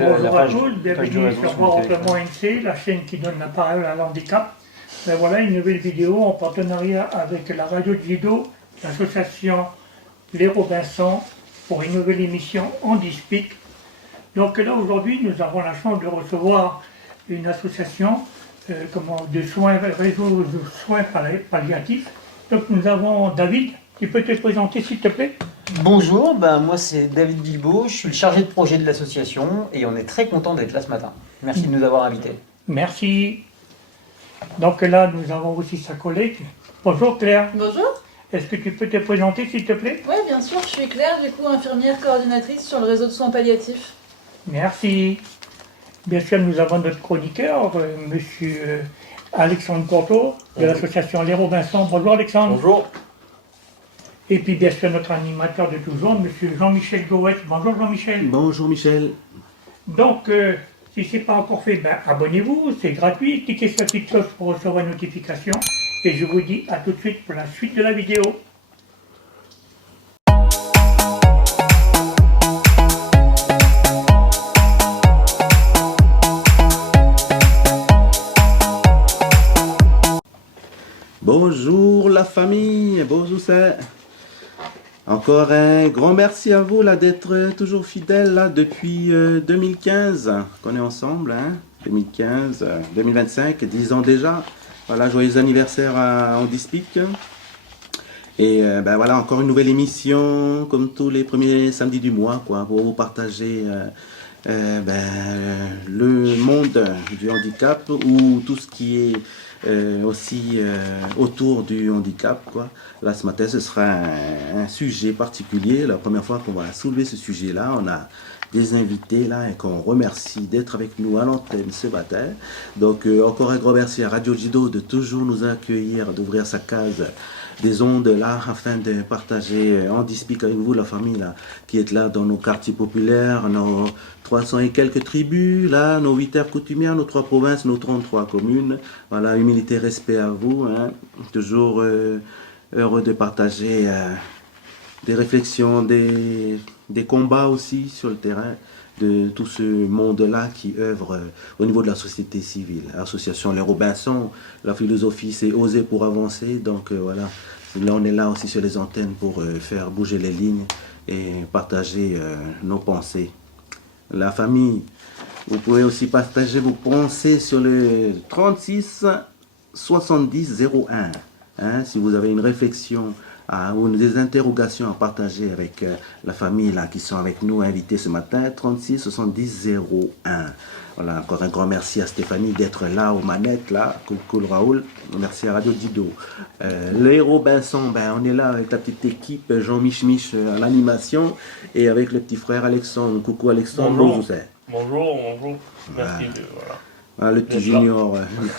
Bonjour à tous, bienvenue sur Voir Autrement NC, la chaîne qui donne la parole à l'handicap. Ben voilà une nouvelle vidéo en partenariat avec la radio Jido, l'association Les Robinson, pour une nouvelle émission Handispic. Donc là aujourd'hui nous avons la chance de recevoir une association de soins, réseau de soins palliatifs. Donc nous avons David, tu peux te présenter s'il te plaît? Bonjour, moi c'est David Bilbao, je suis le chargé de projet de l'association et on est très content d'être là ce matin. Merci de nous avoir invités. Merci. Donc là nous avons aussi sa collègue. Bonjour Claire. Bonjour. Est-ce que tu peux te présenter s'il te plaît? Oui, bien sûr, je suis Claire, du coup infirmière coordinatrice sur le réseau de soins palliatifs. Merci. Bien sûr, nous avons notre chroniqueur, monsieur Alexandre Courteau, de l'association Les Robinson. Bonjour Alexandre. Bonjour. Et puis bien sûr notre animateur de toujours, monsieur Jean-Michel Goët. Bonjour Jean-Michel. Bonjour Michel. Donc, si ce n'est pas encore fait, abonnez-vous, c'est gratuit. Cliquez sur la petite cloche pour recevoir une notification. Et je vous dis à tout de suite pour la suite de la vidéo. Bonjour la famille, bonjour ça. Encore un grand merci à vous là d'être toujours fidèles là depuis 2015 qu'on est ensemble, 2015, 2025, 10 ans déjà. Voilà, joyeux anniversaire à Handispic. Et voilà, encore une nouvelle émission comme tous les premiers samedis du mois quoi, pour vous partager le monde du handicap ou tout ce qui est aussi autour du handicap quoi. Là ce matin ce sera un sujet particulier, la première fois qu'on va soulever ce sujet là. On a des invités là et qu'on remercie d'être avec nous à l'antenne ce matin. Donc encore un grand merci à Radio Jido de toujours nous accueillir, d'ouvrir sa case des ondes là afin de partager Handispic avec vous, la famille là qui est là dans nos quartiers populaires, nos 300 et quelques tribus là, nos 8 terres coutumières, nos 3 provinces, nos 33 communes. Voilà, humilité, respect à vous, toujours heureux de partager des réflexions, des combats aussi sur le terrain de tout ce monde-là qui œuvre au niveau de la société civile. Association Les Robinson, la philosophie c'est oser pour avancer, donc voilà, là on est là aussi sur les antennes pour faire bouger les lignes et partager nos pensées. La famille, vous pouvez aussi partager vos pensées sur le 36 70 01, si vous avez une réflexion ou des interrogations à partager avec la famille là qui sont avec nous invités ce matin, 36 70 01. Voilà, encore un grand merci à Stéphanie d'être là aux manettes là, cool Raoul. Merci à Radio Dido. Les Robinson, on est là avec la petite équipe, Jean Mich à l'animation et avec le petit frère Alexandre. Coucou Alexandre. Bonjour. Merci voilà. Le petit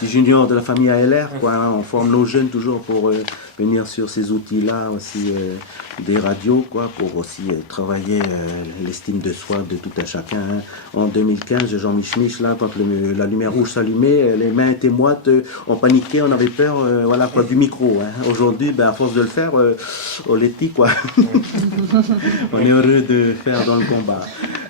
junior de la famille ALR quoi, on forme nos jeunes toujours pour venir sur ces outils là aussi des radios quoi, pour aussi travailler l'estime de soi de tout un chacun. En 2015 Jean Mich là, quand la lumière rouge s'allumait, les mains étaient moites, on paniquait, on avait peur voilà quoi, du micro. Aujourd'hui à force de le faire on l'étit quoi. On est heureux de faire dans le combat.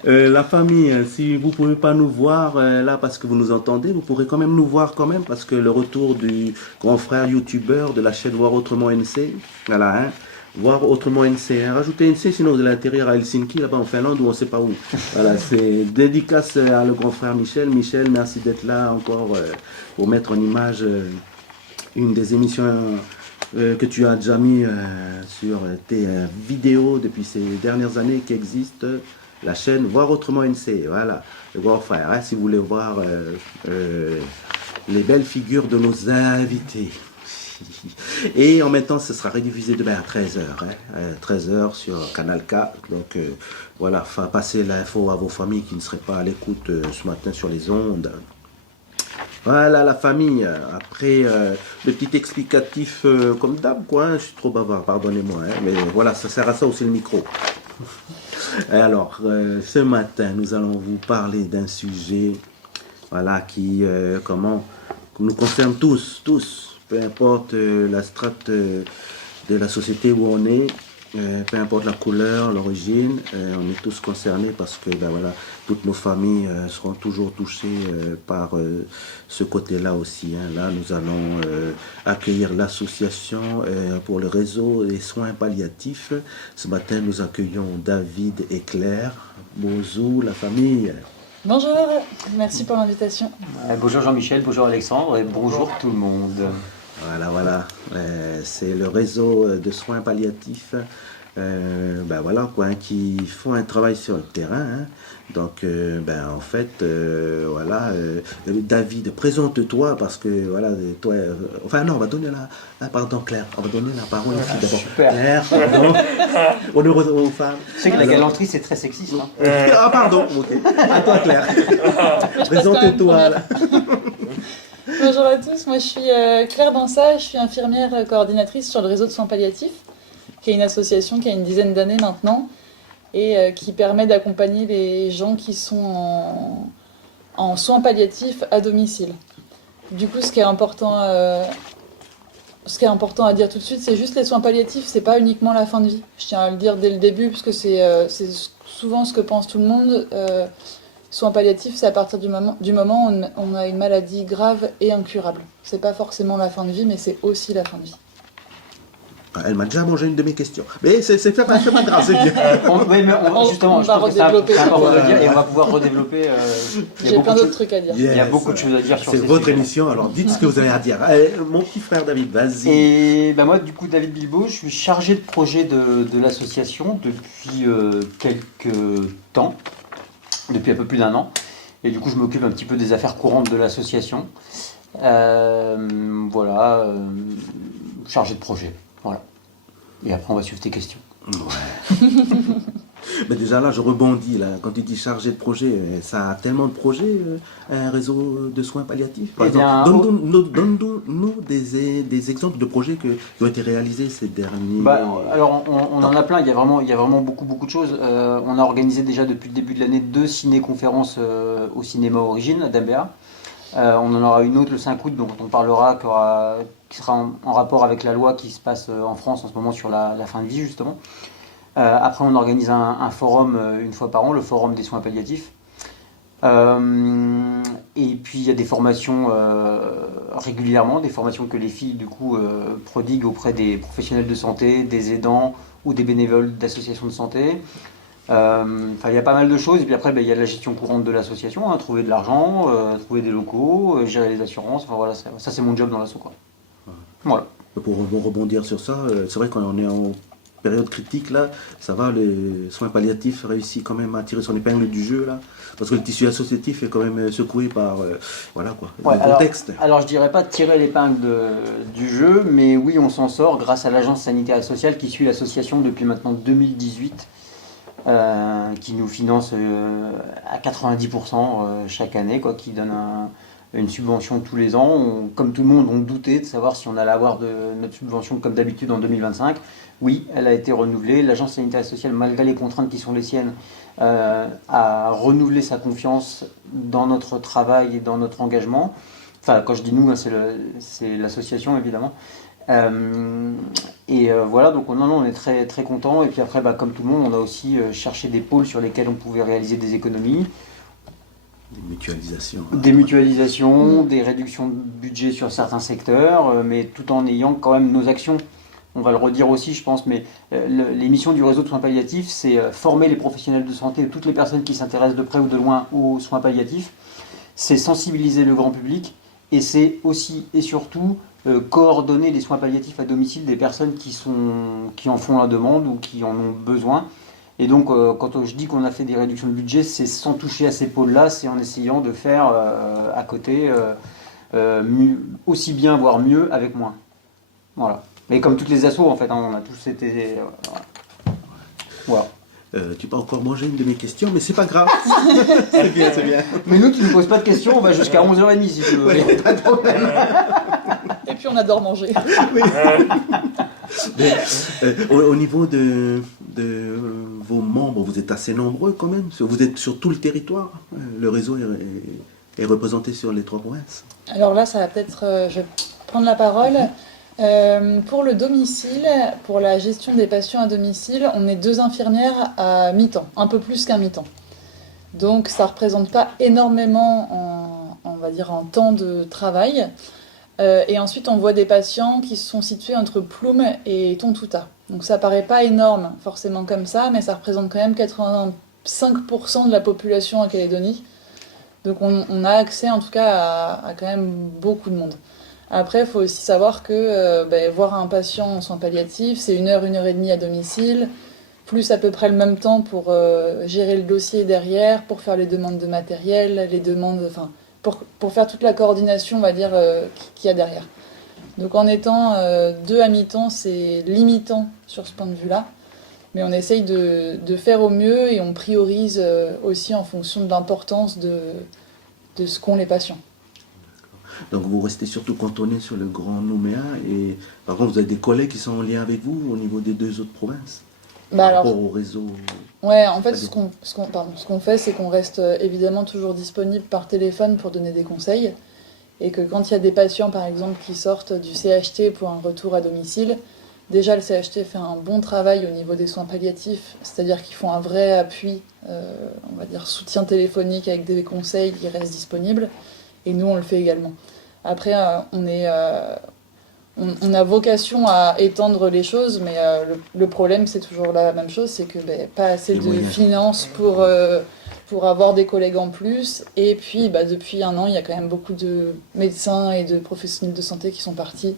La famille, si vous pouvez pas nous voir là parce que vous nous entendez, vous pourrez quand même nous voir quand même, parce que le retour du grand frère youtubeur de la chaîne Voir Autrement NC, voilà, Voir Autrement NC, rajoutez NC sinon de l'intérieur à Helsinki, là-bas en Finlande ou on sait pas où. Voilà, c'est dédicace à le grand frère Michel. Michel, merci d'être là encore pour mettre en image une des émissions que tu as déjà mis sur tes vidéos depuis ces dernières années qui existent. La chaîne Voir Autrement NC, voilà, le grand frère, si vous voulez voir les belles figures de nos invités. Et en même temps, ce sera rediffusé demain à 13h, 13h sur Canal K. Donc voilà, passer l'info à vos familles qui ne seraient pas à l'écoute ce matin sur les ondes. Voilà la famille, après le petit explicatif comme d'hab quoi, je suis trop bavard, pardonnez-moi, mais voilà, ça sert à ça aussi le micro. Alors, ce matin, nous allons vous parler d'un sujet, voilà, qui nous concerne tous, peu importe la strate de la société où on est, peu importe la couleur, l'origine, on est tous concernés parce que ben voilà, toutes nos familles seront toujours touchées par ce côté-là aussi. Hein. Là, nous allons accueillir l'association pour le réseau des soins palliatifs. Ce matin, nous accueillons David et Claire. Bonjour la famille. Bonjour, merci pour l'invitation. Bonjour Jean-Michel, bonjour Alexandre et bonjour tout le monde. Voilà. C'est le réseau de soins palliatifs ben voilà, quoi, hein, qui font un travail sur le terrain. Hein. Donc, en fait, voilà, David, présente-toi parce que, voilà, toi, enfin non, on va donner pardon Claire, on va donner la parole ici d'abord. Super. Claire, pardon. Honneur aux femmes. Tu sais que la galanterie, c'est très sexiste. Hein. Ah pardon, ok. À toi Claire. Présente-toi. Là. Bonjour à tous, moi je suis Claire Bansat, je suis infirmière coordinatrice sur le réseau de soins palliatifs, qui est une association qui a une dizaine d'années maintenant et qui permet d'accompagner les gens qui sont en soins palliatifs à domicile. Du coup, ce qui est important à dire tout de suite, c'est juste les soins palliatifs, c'est pas uniquement la fin de vie. Je tiens à le dire dès le début, parce que c'est souvent ce que pense tout le monde. Soins palliatifs, c'est à partir du moment où on a une maladie grave et incurable. C'est pas forcément la fin de vie, mais c'est aussi la fin de vie. Elle m'a déjà mangé une de mes questions. Mais c'est pas grave, c'est bien. Justement, on va redévelopper. C'est important de le dire et on va pouvoir redévelopper. J'ai plein d'autres trucs à dire. Il y a beaucoup de choses à dire sur ces C'est votre sujets. émission, alors dites ce que vous avez à dire. Mon petit frère David, vas-y. Et moi, du coup, David Bilbao, je suis chargé de projet de l'association depuis quelques temps, depuis un peu plus d'1 an. Et du coup, je m'occupe un petit peu des affaires courantes de l'association. Chargé de projet. Voilà. Et après, on va suivre tes questions. Ouais. Mais déjà là, je rebondis. Là. Quand tu dis chargé de projet, ça a tellement de projets, un réseau de soins palliatifs. Par exemple, donne-nous des exemples de projets qui ont été réalisés ces derniers... Alors, on en a plein. Il y a vraiment beaucoup de choses. On a organisé déjà depuis le début de l'année 2 ciné-conférences au cinéma Origine à Dambéa. On en aura une autre le 5 août dont on parlera, qui sera en rapport avec la loi qui se passe en France en ce moment sur la fin de vie justement. Après on organise un forum une fois par an, le forum des soins palliatifs. Et puis il y a des formations régulièrement, des formations que les filles du coup prodiguent auprès des professionnels de santé, des aidants ou des bénévoles d'associations de santé. Il y a pas mal de choses, et puis après il y a la gestion courante de l'association, hein, trouver de l'argent, trouver des locaux, gérer les assurances, enfin voilà, ça c'est mon job dans l'asso quoi. Voilà. Pour rebondir sur ça, c'est vrai qu'on est en période critique là, ça va, les soins palliatifs réussissent quand même à tirer son épingle du jeu là, parce que le tissu associatif est quand même secoué par voilà quoi, le contexte. Alors je dirais pas tirer l'épingle du jeu, mais oui on s'en sort grâce à l'agence sanitaire et sociale qui suit l'association depuis maintenant 2018. Qui nous finance à 90% chaque année, quoi, qui donne une subvention tous les ans. Comme tout le monde, on doutait de savoir si on allait avoir notre subvention comme d'habitude en 2025. Oui, elle a été renouvelée. L'agence sanitaire et sociale, malgré les contraintes qui sont les siennes, a renouvelé sa confiance dans notre travail et dans notre engagement. Enfin, quand je dis nous, c'est l'association évidemment. Voilà, donc on est très, très contents. Et puis après, comme tout le monde, on a aussi cherché des pôles sur lesquels on pouvait réaliser des économies. Des mutualisations, des réductions de budget sur certains secteurs, mais tout en ayant quand même nos actions. On va le redire aussi, je pense, mais les missions du réseau de soins palliatifs, c'est former les professionnels de santé, toutes les personnes qui s'intéressent de près ou de loin aux soins palliatifs. C'est sensibiliser le grand public et c'est aussi et surtout coordonner les soins palliatifs à domicile des personnes qui en font la demande ou qui en ont besoin. Et donc, quand je dis qu'on a fait des réductions de budget, c'est sans toucher à ces pôles-là, c'est en essayant de faire à côté aussi bien, voire mieux, avec moins. Voilà. Et comme toutes les assos, en fait, hein, on a tous été... voilà. Tu peux encore manger une de mes questions, mais c'est pas grave. C'est bien. Mais nous, tu ne poses pas de questions, on va jusqu'à 11h30 si tu veux. Oui, pas de problème. Et puis on adore manger. Oui. Au niveau de vos membres, vous êtes assez nombreux quand même. Vous êtes sur tout le territoire. Le réseau est représenté sur les 3 provinces. Alors là, ça va peut-être... je vais prendre la parole. Pour le domicile, pour la gestion des patients à domicile, on est 2 infirmières à mi-temps, un peu plus qu'un mi-temps. Donc ça ne représente pas énormément on va dire en temps de travail. Et ensuite on voit des patients qui sont situés entre Ploum et Tontouta. Donc ça paraît pas énorme forcément comme ça, mais ça représente quand même 85% de la population en Calédonie. Donc on a accès en tout cas à quand même beaucoup de monde. Après, il faut aussi savoir que voir un patient en soins palliatifs, c'est 1 heure, 1 heure et demie à domicile, plus à peu près le même temps pour gérer le dossier derrière, pour faire les demandes de matériel, les demandes, enfin, pour faire toute la coordination, on va dire, qu'il y a derrière. Donc en étant 2 à mi-temps, c'est limitant sur ce point de vue-là, mais on essaye de faire au mieux et on priorise aussi en fonction de l'importance de ce qu'ont les patients. Donc vous restez surtout cantonné sur le Grand Nouméa et par contre vous avez des collègues qui sont en lien avec vous au niveau des 2 autres provinces par rapport au réseau. Ouais, en fait ce qu'on fait c'est qu'on reste évidemment toujours disponible par téléphone pour donner des conseils et que quand il y a des patients par exemple qui sortent du CHT pour un retour à domicile, déjà le CHT fait un bon travail au niveau des soins palliatifs, c'est-à-dire qu'ils font un vrai appui, on va dire soutien téléphonique avec des conseils qui restent disponibles. Et nous, on le fait également. Après, on a vocation à étendre les choses, mais le problème, c'est toujours la même chose, c'est que pas assez de finances pour avoir des collègues en plus. Et puis, depuis 1 an, il y a quand même beaucoup de médecins et de professionnels de santé qui sont partis.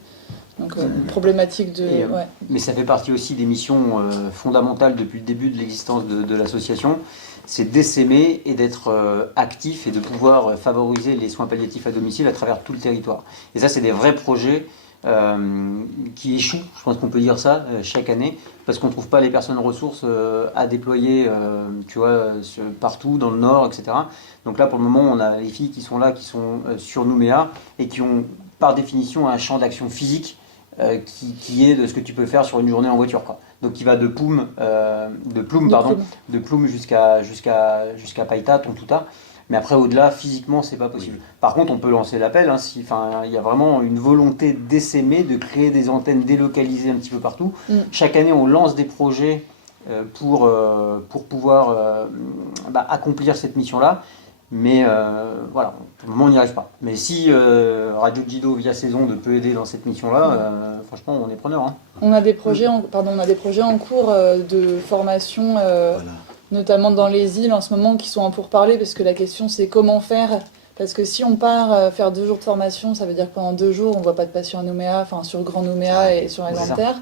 Donc, problématique de... ouais. Mais ça fait partie aussi des missions fondamentales depuis le début de l'existence de l'association. C'est d'essaimer et d'être actif et de pouvoir favoriser les soins palliatifs à domicile à travers tout le territoire. Et ça, c'est des vrais projets qui échouent, je pense qu'on peut dire ça, chaque année, parce qu'on ne trouve pas les personnes ressources à déployer partout dans le nord, etc. Donc là, pour le moment, on a les filles qui sont là, qui sont sur Nouméa et qui ont par définition un champ d'action physique qui est de ce que tu peux faire sur une journée en voiture, quoi. Donc qui va de Ploum jusqu'à Païta, Tontouta. Mais après, au-delà, physiquement, c'est pas possible. Par contre, on peut lancer l'appel. Il y a vraiment une volonté d'essaimer, de créer des antennes délocalisées un petit peu partout. Chaque année, on lance des projets pour pouvoir accomplir cette mission-là. Mais voilà, pour le moment on n'y arrive pas. Mais si Radio Jido via ses ondes peut aider dans cette mission-là, franchement on est preneur. Hein. On a des projets en cours de formation, notamment dans les îles en ce moment, qui sont en pourparlers, parce que la question c'est comment faire. Parce que si on part faire 2 jours de formation, ça veut dire que pendant 2 jours on ne voit pas de patients à Nouméa, enfin sur Grand Nouméa et sur la Grande Terre.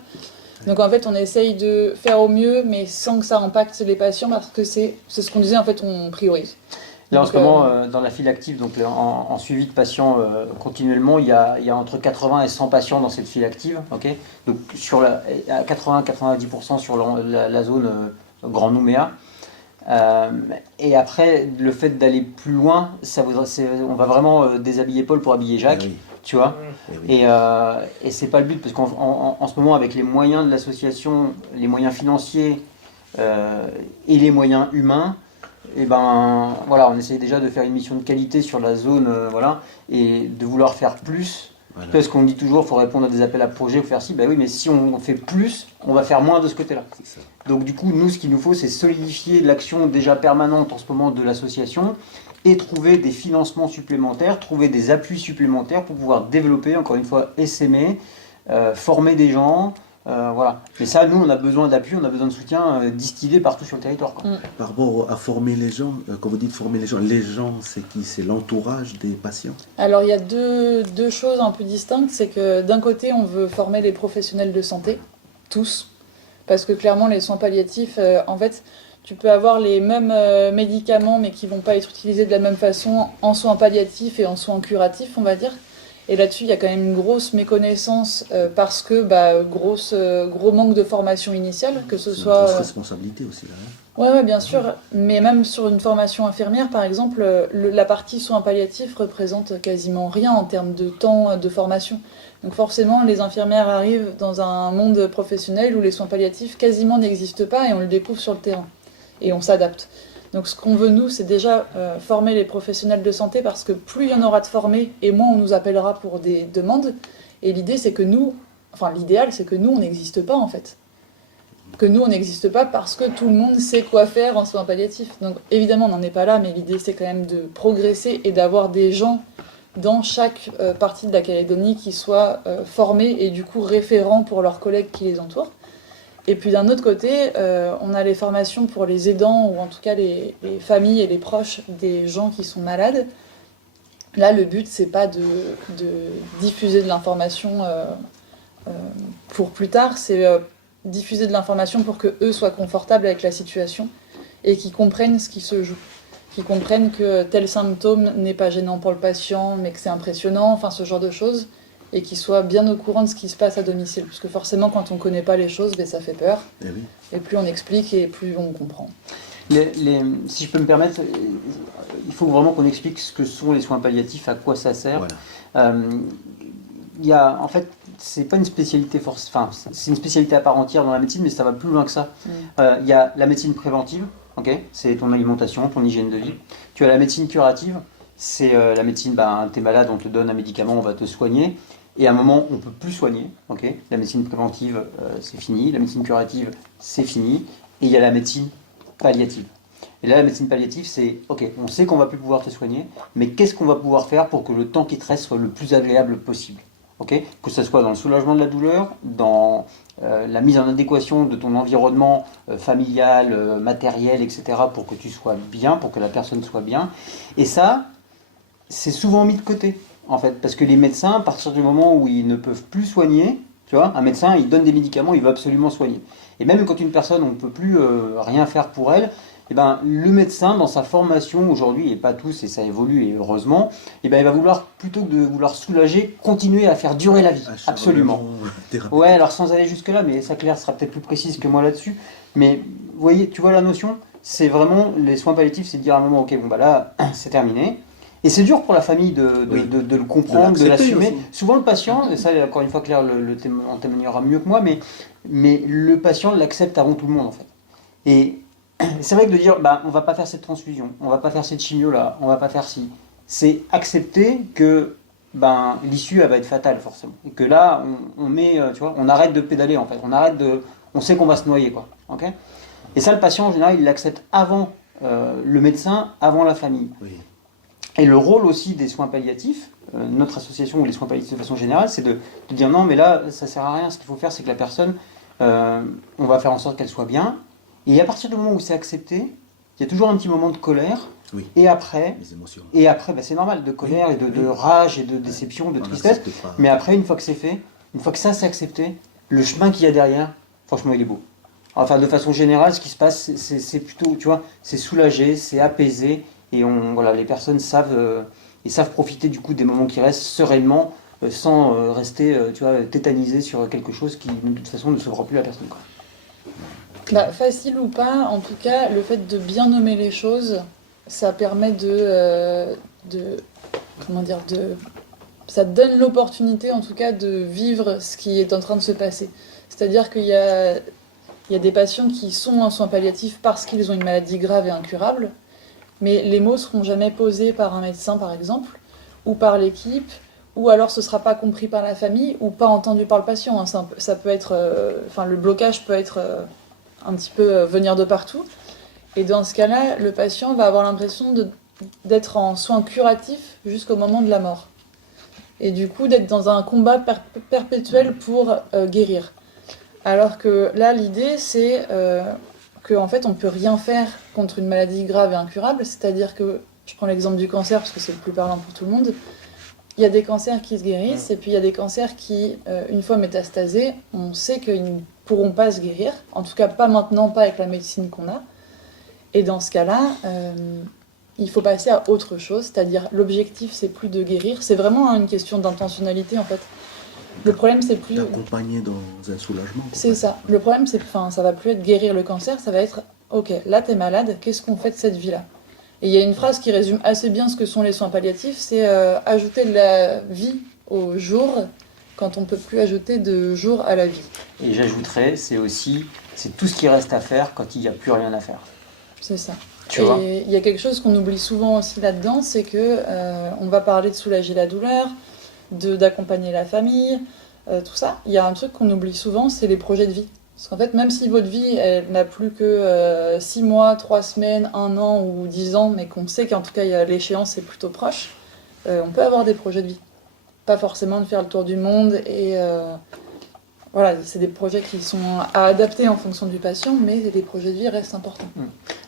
Donc en fait on essaye de faire au mieux, mais sans que ça impacte les patients, parce que c'est ce qu'on disait, en fait on priorise. Là, en ce moment, dans la file active, donc en suivi de patients continuellement, il y a entre 80 et 100 patients dans cette file active. Okay, donc à 80-90% sur la zone Grand Nouméa. Et après, le fait d'aller plus loin, on va vraiment déshabiller Paul pour habiller Jacques. Oui. Tu vois, et c'est pas le but, parce qu'en ce moment, avec les moyens de l'association, les moyens financiers et les moyens humains, et on essaye déjà de faire une mission de qualité sur la zone, et de vouloir faire plus. Parce qu'on dit toujours, il faut répondre à des appels à projets, il faut faire ci, oui, mais si on fait plus, on va faire moins de ce côté-là. Donc du coup, nous, ce qu'il nous faut, c'est solidifier l'action déjà permanente en ce moment de l'association et trouver des financements supplémentaires, trouver des appuis supplémentaires pour pouvoir développer, encore une fois, essaimer, former des gens. Voilà. Mais ça, nous, on a besoin d'appui, on a besoin de soutien distillé partout sur le territoire. Quoi. Par rapport à former les gens, quand vous dites former les gens, c'est qui? C'est l'entourage des patients? Alors, il y a deux choses un peu distinctes. C'est que d'un côté, on veut former les professionnels de santé, tous, parce que clairement, les soins palliatifs, en fait, tu peux avoir les mêmes médicaments, mais qui ne vont pas être utilisés de la même façon en soins palliatifs et en soins curatifs, on va dire. Et là-dessus, il y a quand même une grosse méconnaissance parce que gros manque de formation initiale, que ce soit... Une grosse responsabilité aussi là. Ouais, bien sûr. Mais même sur une formation infirmière, par exemple, la partie soins palliatifs représente quasiment rien en termes de temps de formation. Donc forcément, les infirmières arrivent dans un monde professionnel où les soins palliatifs quasiment n'existent pas et on le découvre sur le terrain. Et on s'adapte. Donc ce qu'on veut, nous, c'est déjà former les professionnels de santé, parce que plus il y en aura de formés, et moins on nous appellera pour des demandes. Et l'idée, c'est que nous, enfin l'idéal, c'est que nous, on n'existe pas en fait. Que nous, on n'existe pas parce que tout le monde sait quoi faire en soins palliatifs. Donc évidemment, on n'en est pas là, mais l'idée, c'est quand même de progresser et d'avoir des gens dans chaque partie de la Calédonie qui soient formés et du coup référents pour leurs collègues qui les entourent. Et puis d'un autre côté, on a les formations pour les aidants, ou en tout cas les familles et les proches des gens qui sont malades. Là, le but, c'est pas de diffuser de l'information pour plus tard, c'est diffuser de l'information pour qu'eux soient confortables avec la situation et qu'ils comprennent ce qui se joue. Qu'ils comprennent que tel symptôme n'est pas gênant pour le patient, mais que c'est impressionnant, enfin ce genre de choses, et qu'ils soient bien au courant de ce qui se passe à domicile. Parce que forcément, quand on ne connaît pas les choses, ben, ça fait peur. Eh oui. Et plus on explique, et plus on comprend. Si je peux me permettre, il faut vraiment qu'on explique ce que sont les soins palliatifs, à quoi ça sert. Voilà. En fait, c'est pas une spécialité c'est une spécialité à part entière dans la médecine, mais ça va plus loin que ça. Il y a la médecine préventive, c'est ton alimentation, ton hygiène de vie. Tu as la médecine curative, c'est la médecine, t'es malade, on te donne un médicament, on va te soigner. Et à un moment, on ne peut plus soigner. La médecine préventive, c'est fini. La médecine curative, c'est fini. Et il y a la médecine palliative. Et là, la médecine palliative, c'est, on sait qu'on ne va plus pouvoir te soigner, mais qu'est-ce qu'on va pouvoir faire pour que le temps qui te reste soit le plus agréable possible, que ce soit dans le soulagement de la douleur, dans la mise en adéquation de ton environnement familial, matériel, etc., pour que tu sois bien, pour que la personne soit bien. Et ça, c'est souvent mis de côté, en fait, parce que les médecins, à partir du moment où ils ne peuvent plus soigner, tu vois, un médecin, il donne des médicaments, il veut absolument soigner. Et même quand une personne, on ne peut plus rien faire pour elle, le médecin, dans sa formation aujourd'hui, et pas tous, et ça évolue, et heureusement, il va vouloir, plutôt que de vouloir soulager, continuer à faire durer la vie. Absolument. Ouais, alors sans aller jusque-là, mais ça, Claire sera peut-être plus précise que moi là-dessus. Mais vous voyez, tu vois la notion, c'est vraiment, les soins palliatifs, c'est de dire à un moment, là, c'est terminé. Et c'est dur pour la famille de le comprendre, de l'assumer. Aussi. Souvent le patient, et ça encore une fois Claire en témoignera mieux que moi, mais le patient l'accepte avant tout le monde en fait. Et c'est vrai que de dire, on va pas faire cette transfusion, on va pas faire cette chimio là, on va pas faire ci, c'est accepter que l'issue elle va être fatale forcément. Et que là, on met, tu vois, on arrête de pédaler en fait, on sait qu'on va se noyer quoi. Et ça le patient en général il l'accepte avant le médecin, avant la famille. Oui. Et le rôle aussi des soins palliatifs, notre association ou les soins palliatifs de façon générale, c'est de dire non mais là ça sert à rien, ce qu'il faut faire c'est que la personne, on va faire en sorte qu'elle soit bien, et à partir du moment où c'est accepté, il y a toujours un petit moment de colère, oui. Et après, c'est normal, de colère et de rage et de déception, de tristesse, mais après une fois que c'est fait, une fois que ça c'est accepté, le chemin qu'il y a derrière, franchement il est beau. Enfin de façon générale ce qui se passe c'est plutôt, tu vois, c'est soulagé, c'est apaisé, et les personnes savent profiter du coup des moments qui restent sereinement, sans rester tétanisé sur quelque chose qui de toute façon ne sauvera plus la personne quoi. Facile ou pas, en tout cas, le fait de bien nommer les choses, ça permet ça donne l'opportunité en tout cas de vivre ce qui est en train de se passer. C'est-à-dire qu'il y a des patients qui sont en soins palliatifs parce qu'ils ont une maladie grave et incurable, mais les mots ne seront jamais posés par un médecin, par exemple, ou par l'équipe, ou alors ce ne sera pas compris par la famille, ou pas entendu par le patient. Ça peut être, le blocage peut être un petit peu venir de partout. Et dans ce cas-là, le patient va avoir l'impression d'être en soins curatifs jusqu'au moment de la mort. Et du coup, d'être dans un combat perpétuel pour guérir. Alors que là, l'idée, c'est qu'en fait, on ne peut rien faire contre une maladie grave et incurable. C'est-à-dire que, je prends l'exemple du cancer, parce que c'est le plus parlant pour tout le monde, il y a des cancers qui se guérissent, et puis il y a des cancers qui, une fois métastasés, on sait qu'ils ne pourront pas se guérir. En tout cas, pas maintenant, pas avec la médecine qu'on a. Et dans ce cas-là, il faut passer à autre chose, c'est-à-dire l'objectif, c'est plus de guérir. C'est vraiment une question d'intentionnalité, en fait. Le problème, c'est plus... D'accompagner dans un soulagement. C'est ça. Le problème, c'est que ça va plus être guérir le cancer, ça va être, ok, là, t'es malade, qu'est-ce qu'on fait de cette vie-là ? Et il y a une phrase qui résume assez bien ce que sont les soins palliatifs, c'est ajouter de la vie au jour quand on ne peut plus ajouter de jour à la vie. Et j'ajouterais, c'est tout ce qui reste à faire quand il n'y a plus rien à faire. C'est ça. Et il y a quelque chose qu'on oublie souvent aussi là-dedans, c'est que on va parler de soulager la douleur, d'accompagner la famille, tout ça, il y a un truc qu'on oublie souvent, c'est les projets de vie. Parce qu'en fait, même si votre vie elle n'a plus que 6 mois, 3 semaines, 1 an ou 10 ans, mais qu'on sait qu'en tout cas l'échéance est plutôt proche, on peut avoir des projets de vie. Pas forcément de faire le tour du monde et voilà, c'est des projets qui sont à adapter en fonction du patient, mais les projets de vie restent importants.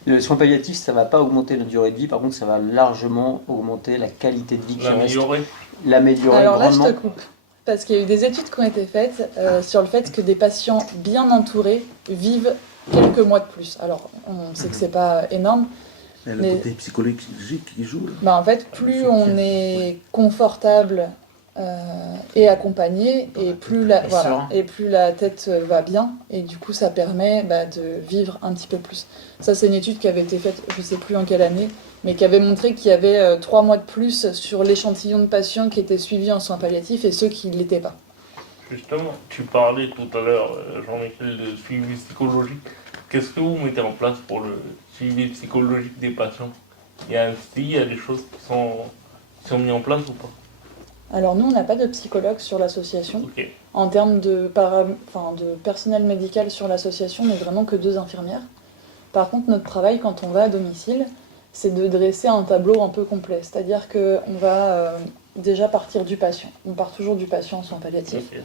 Le soin palliatif, ça ne va pas augmenter notre durée de vie, par contre, ça va largement augmenter la qualité de vie qui reste. L'améliorer Alors là, grandement. je te coupe. Parce qu'il y a eu des études qui ont été faites sur le fait que des patients bien entourés vivent quelques mois de plus. Alors, on sait que c'est pas énorme. Et le Mais- côté psychologique qui joue. Là. Bah, en fait, plus on est confortable et accompagné, et plus serein. et plus la tête va bien, et du coup, ça permet de vivre un petit peu plus. Ça, c'est une étude qui avait été faite, je sais plus en quelle année, mais qui avait montré qu'il y avait 3 mois de plus sur l'échantillon de patients qui étaient suivis en soins palliatifs et ceux qui ne l'étaient pas. Justement, tu parlais tout à l'heure, Jean-Michel, de suivi psychologique. Qu'est-ce que vous mettez en place pour le suivi psychologique des patients? Il y a des choses qui sont mises en place ou pas? Alors nous, on n'a pas de psychologue sur l'association. Ok. En termes de personnel médical sur l'association, on n'est vraiment que 2 infirmières. Par contre, notre travail, quand on va à domicile, c'est de dresser un tableau un peu complet. C'est-à-dire qu'on va déjà partir du patient. On part toujours du patient en soins palliatifs. Ok.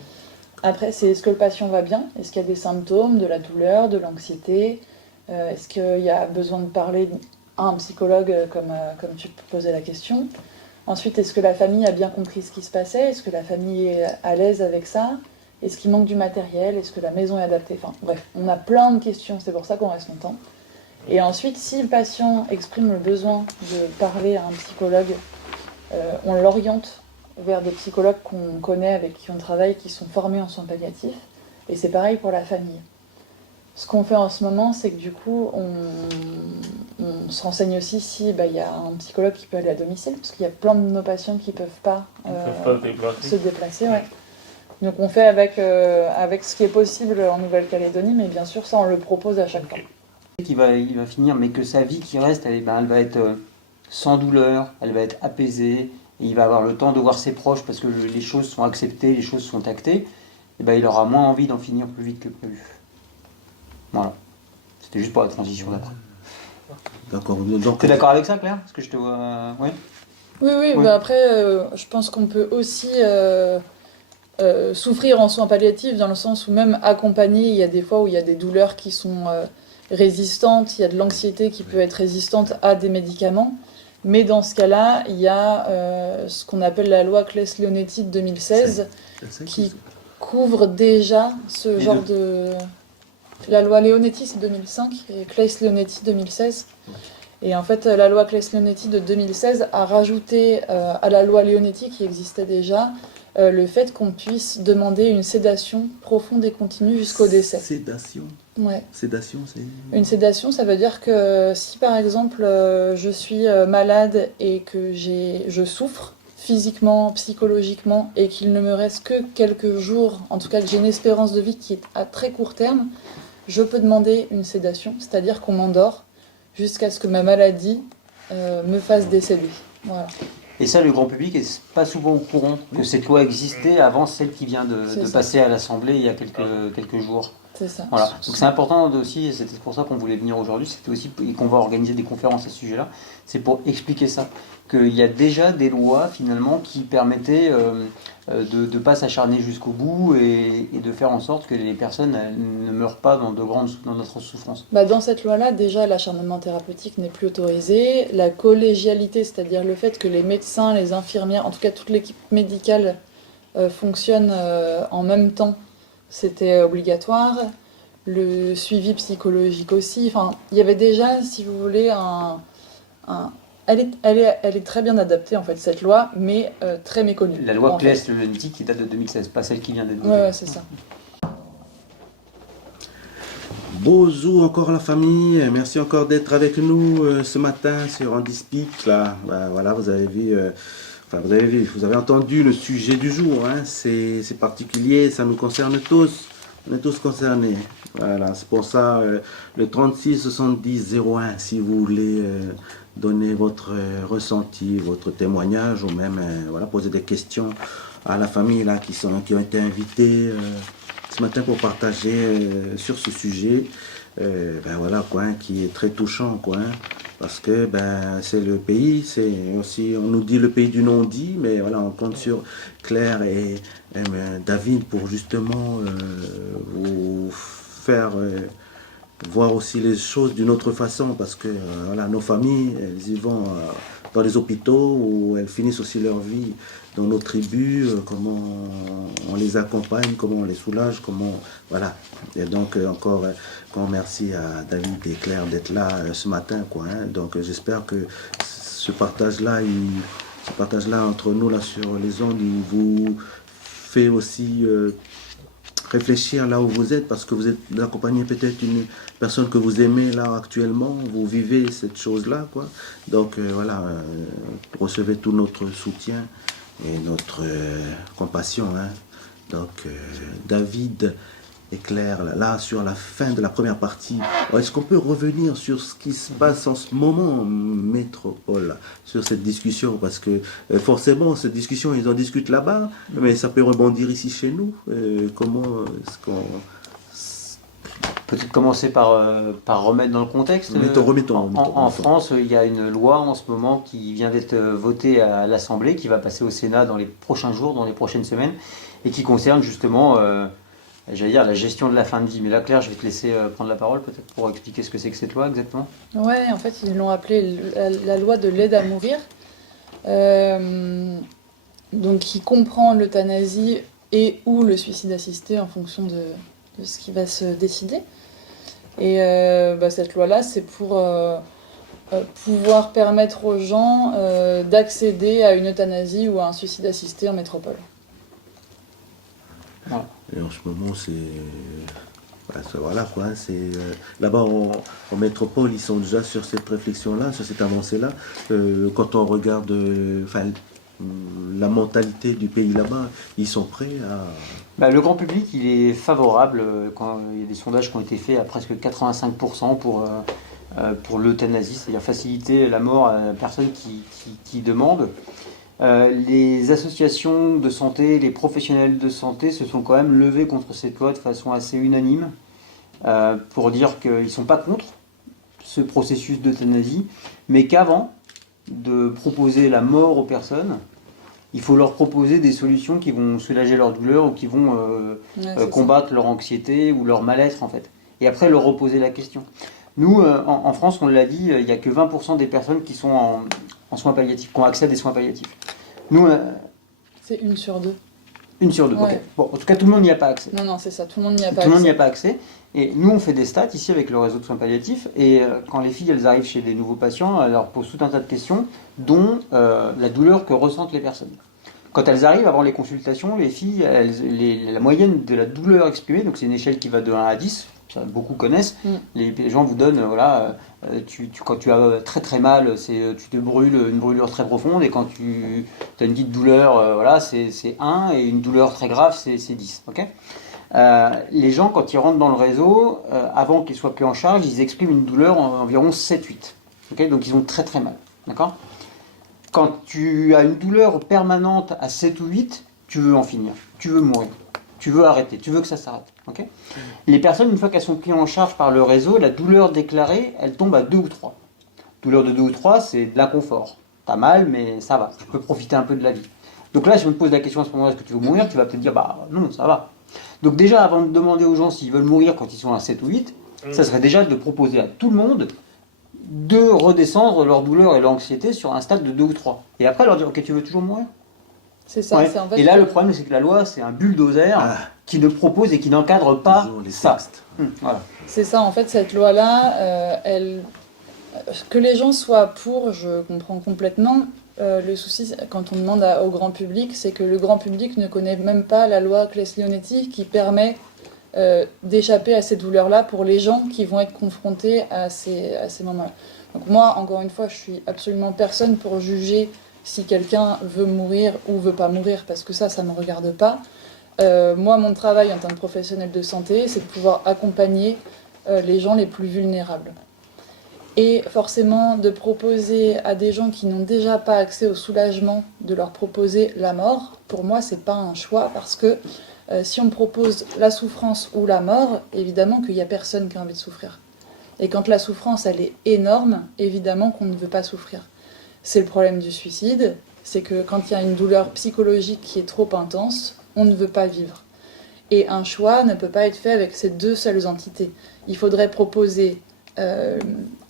Après, c'est est-ce que le patient va bien? Est-ce qu'il y a des symptômes, de la douleur, de l'anxiété? Est-ce qu'il y a besoin de parler à un psychologue, comme tu posais la question? Ensuite, est-ce que la famille a bien compris ce qui se passait? Est-ce que la famille est à l'aise avec ça? Est-ce qu'il manque du matériel? Est-ce que la maison est adaptée? Enfin bref, on a plein de questions, c'est pour ça qu'on reste longtemps. Et ensuite, si le patient exprime le besoin de parler à un psychologue, on l'oriente vers des psychologues qu'on connaît, avec qui on travaille, qui sont formés en soins palliatifs. Et c'est pareil pour la famille. Ce qu'on fait en ce moment, c'est que du coup, on se renseigne aussi si y a un psychologue qui peut aller à domicile, parce qu'il y a plein de nos patients qui ne peuvent pas, Ils peuvent pas se déplacer. se déplacer. Ouais. Donc on fait avec ce qui est possible en Nouvelle-Calédonie, mais bien sûr, ça, on le propose à chaque Ok. fois. Il va finir, mais que sa vie qui reste, elle va être sans douleur, elle va être apaisée, et il va avoir le temps de voir ses proches parce que les choses sont acceptées, les choses sont actées, et il aura moins envie d'en finir plus vite que prévu. Voilà. C'était juste pour la transition d'après. D'accord. Donc, T'es d'accord avec ça, Claire? Parce que je te vois. Ouais. Oui, Ouais. mais après, je pense qu'on peut aussi souffrir en soins palliatifs, dans le sens où même accompagner, il y a des fois où il y a des douleurs qui sont résistantes, il y a de l'anxiété qui peut être résistante à des médicaments. Mais dans ce cas-là, il y a ce qu'on appelle la loi Claes-Leonetti de 2016 qui couvre déjà ce genre de... La loi Leonetti, c'est 2005, et Claes-Leonetti 2016. Et en fait, la loi Claes-Leonetti de 2016 a rajouté à la loi Leonetti, qui existait déjà, le fait qu'on puisse demander une sédation profonde et continue jusqu'au décès. Sédation. Ouais. Sédation, c'est. Une sédation, ça veut dire que si par exemple je suis malade et que je souffre physiquement, psychologiquement, et qu'il ne me reste que quelques jours, en tout cas que j'ai une espérance de vie qui est à très court terme, je peux demander une sédation, c'est-à-dire qu'on m'endort jusqu'à ce que ma maladie me fasse décéder. Voilà. Et ça, le grand public n'est pas souvent au courant que cette loi existait avant celle qui vient C'est de ça. passer à l'Assemblée il y a quelques jours. C'est ça. Voilà. Donc c'est important aussi, et c'était pour ça qu'on voulait venir aujourd'hui, c'était aussi et qu'on va organiser des conférences à ce sujet-là, c'est pour expliquer ça, qu'il y a déjà des lois finalement qui permettaient de ne pas s'acharner jusqu'au bout et de faire en sorte que les personnes ne meurent pas dans notre souffrance. Dans cette loi-là, déjà, l'acharnement thérapeutique n'est plus autorisé. La collégialité, c'est-à-dire le fait que les médecins, les infirmières, en tout cas toute l'équipe médicale fonctionne en même temps, c'était obligatoire. Le suivi psychologique aussi. Enfin, il y avait déjà, si vous voulez, elle est très bien adaptée, en fait, cette loi, mais très méconnue. La loi en fait. Claes-Leonetti qui date de 2016, pas celle qui vient d'être votée. Ouais, c'est ça. Bonjour encore la famille, merci encore d'être avec nous ce matin sur Handispik. Là, voilà, vous avez vu, vous avez entendu le sujet du jour. Hein, c'est particulier, ça nous concerne tous. On est tous concernés. Voilà, c'est pour ça le 36 70 01, si vous voulez donner votre ressenti, votre témoignage, ou même voilà, poser des questions à la famille là, qui ont été invités ce matin pour partager sur ce sujet. Ben voilà quoi, hein, qui est très touchant quoi, hein, parce que ben c'est le pays, c'est aussi, on nous dit le pays du non-dit, mais voilà, on compte sur Claire et David pour justement vous faire voir aussi les choses d'une autre façon, parce que voilà, nos familles, elles y vont dans les hôpitaux où elles finissent aussi leur vie dans nos tribus, comment on les accompagne, comment on les soulage, comment voilà. Et donc encore grand merci à David et Claire d'être là ce matin quoi. Hein. Donc j'espère que ce partage-là, entre nous là sur les ondes, il vous fait aussi réfléchir là où vous êtes, parce que vous êtes accompagné peut-être une personne que vous aimez là actuellement, vous vivez cette chose-là, quoi. Donc voilà, recevez tout notre soutien et notre compassion. Hein. Donc David et Claire, là, sur la fin de la première partie, est-ce qu'on peut revenir sur ce qui se passe en ce moment en métropole, sur cette discussion? Parce que forcément, cette discussion, ils en discutent là-bas, mais ça peut rebondir ici chez nous. Comment est-ce qu'on... Peut-être commencer par remettre dans le contexte. Remettons. En France, il y a une loi en ce moment qui vient d'être votée à l'Assemblée, qui va passer au Sénat dans les prochains jours, dans les prochaines semaines, et qui concerne justement... j'allais dire la gestion de la fin de vie, mais là Claire, je vais te laisser prendre la parole peut-être pour expliquer ce que c'est que cette loi exactement. Ouais, en fait, ils l'ont appelée la loi de l'aide à mourir, donc qui comprend l'euthanasie et ou le suicide assisté en fonction de ce qui va se décider. Et cette loi-là, c'est pour pouvoir permettre aux gens d'accéder à une euthanasie ou à un suicide assisté en métropole. Voilà. Et en ce moment, voilà quoi, c'est là-bas en métropole, ils sont déjà sur cette réflexion-là, sur cette avancée-là. Quand on regarde la mentalité du pays là-bas, ils sont prêts à... Le grand public, il est favorable quand il y a des sondages qui ont été faits à presque 85% pour l'euthanasie, c'est-à-dire faciliter la mort à la personne qui demande. Les associations de santé, les professionnels de santé se sont quand même levés contre cette loi de façon assez unanime pour dire qu'ils ne sont pas contre ce processus d'euthanasie, mais qu'avant de proposer la mort aux personnes, il faut leur proposer des solutions qui vont soulager leur douleur ou qui vont combattre leur anxiété ou leur mal-être en fait. Et après leur reposer la question. Nous, en France, on l'a dit, il n'y a que 20% des personnes qui sont en soins palliatifs, qui ont accès à des soins palliatifs. Nous, c'est 1 sur 2. 1 sur 2, ouais. ok. Bon, en tout cas, tout le monde n'y a pas accès. Non, c'est ça, tout le monde n'y a pas accès. Tout le monde n'y a pas accès. Et nous, on fait des stats ici avec le réseau de soins palliatifs. Et quand les filles, elles arrivent chez des nouveaux patients, elles leur posent tout un tas de questions, dont la douleur que ressentent les personnes. Quand elles arrivent avant les consultations, les filles, la moyenne de la douleur exprimée, donc c'est une échelle qui va de 1 à 10, ça, beaucoup connaissent, les gens vous donnent, quand tu as très très mal, tu te brûles une brûlure très profonde, et quand tu as une petite douleur, c'est 1, et une douleur très grave, c'est 10. Okay, les gens, quand ils rentrent dans le réseau, avant qu'ils soient pris en charge, ils expriment une douleur environ 7-8. Okay, donc ils ont très très mal. D'accord ? Quand tu as une douleur permanente à 7 ou 8, tu veux en finir, tu veux mourir, tu veux arrêter, tu veux que ça s'arrête. Okay, les personnes, une fois qu'elles sont prises en charge par le réseau, la douleur déclarée, elle tombe à 2 ou 3. Douleur de 2 ou 3, c'est de l'inconfort. T'as mal, mais ça va, je peux profiter un peu de la vie. Donc là, si on te pose la question à ce moment-là, est-ce que tu veux mourir, tu vas peut-être dire, non, ça va. Donc déjà, avant de demander aux gens s'ils veulent mourir quand ils sont à 7 ou 8, ça serait déjà de proposer à tout le monde de redescendre leur douleur et leur anxiété sur un stade de 2 ou 3. Et après, leur dire, ok, tu veux toujours mourir ? C'est ça. Ouais. C'est en fait, et là, le problème, c'est que la loi, c'est un bulldozer qui ne propose et qui n'encadre pas ça. Voilà. C'est ça, en fait, cette loi-là, que les gens soient pour, je comprends complètement. Le souci, quand on demande au grand public, c'est que le grand public ne connaît même pas la loi Claes-Leonetti qui permet d'échapper à ces douleurs-là pour les gens qui vont être confrontés à ces moments-là. Donc moi, encore une fois, je suis absolument personne pour juger si quelqu'un veut mourir ou veut pas mourir, parce que ça ne me regarde pas. moi, mon travail en tant que professionnel de santé, c'est de pouvoir accompagner les gens les plus vulnérables. Et forcément, de proposer à des gens qui n'ont déjà pas accès au soulagement, de leur proposer la mort, pour moi, c'est pas un choix, parce que si on me propose la souffrance ou la mort, évidemment qu'il n'y a personne qui a envie de souffrir. Et quand la souffrance, elle est énorme, évidemment qu'on ne veut pas souffrir. C'est le problème du suicide, c'est que quand il y a une douleur psychologique qui est trop intense, on ne veut pas vivre. Et un choix ne peut pas être fait avec ces deux seules entités. Il faudrait proposer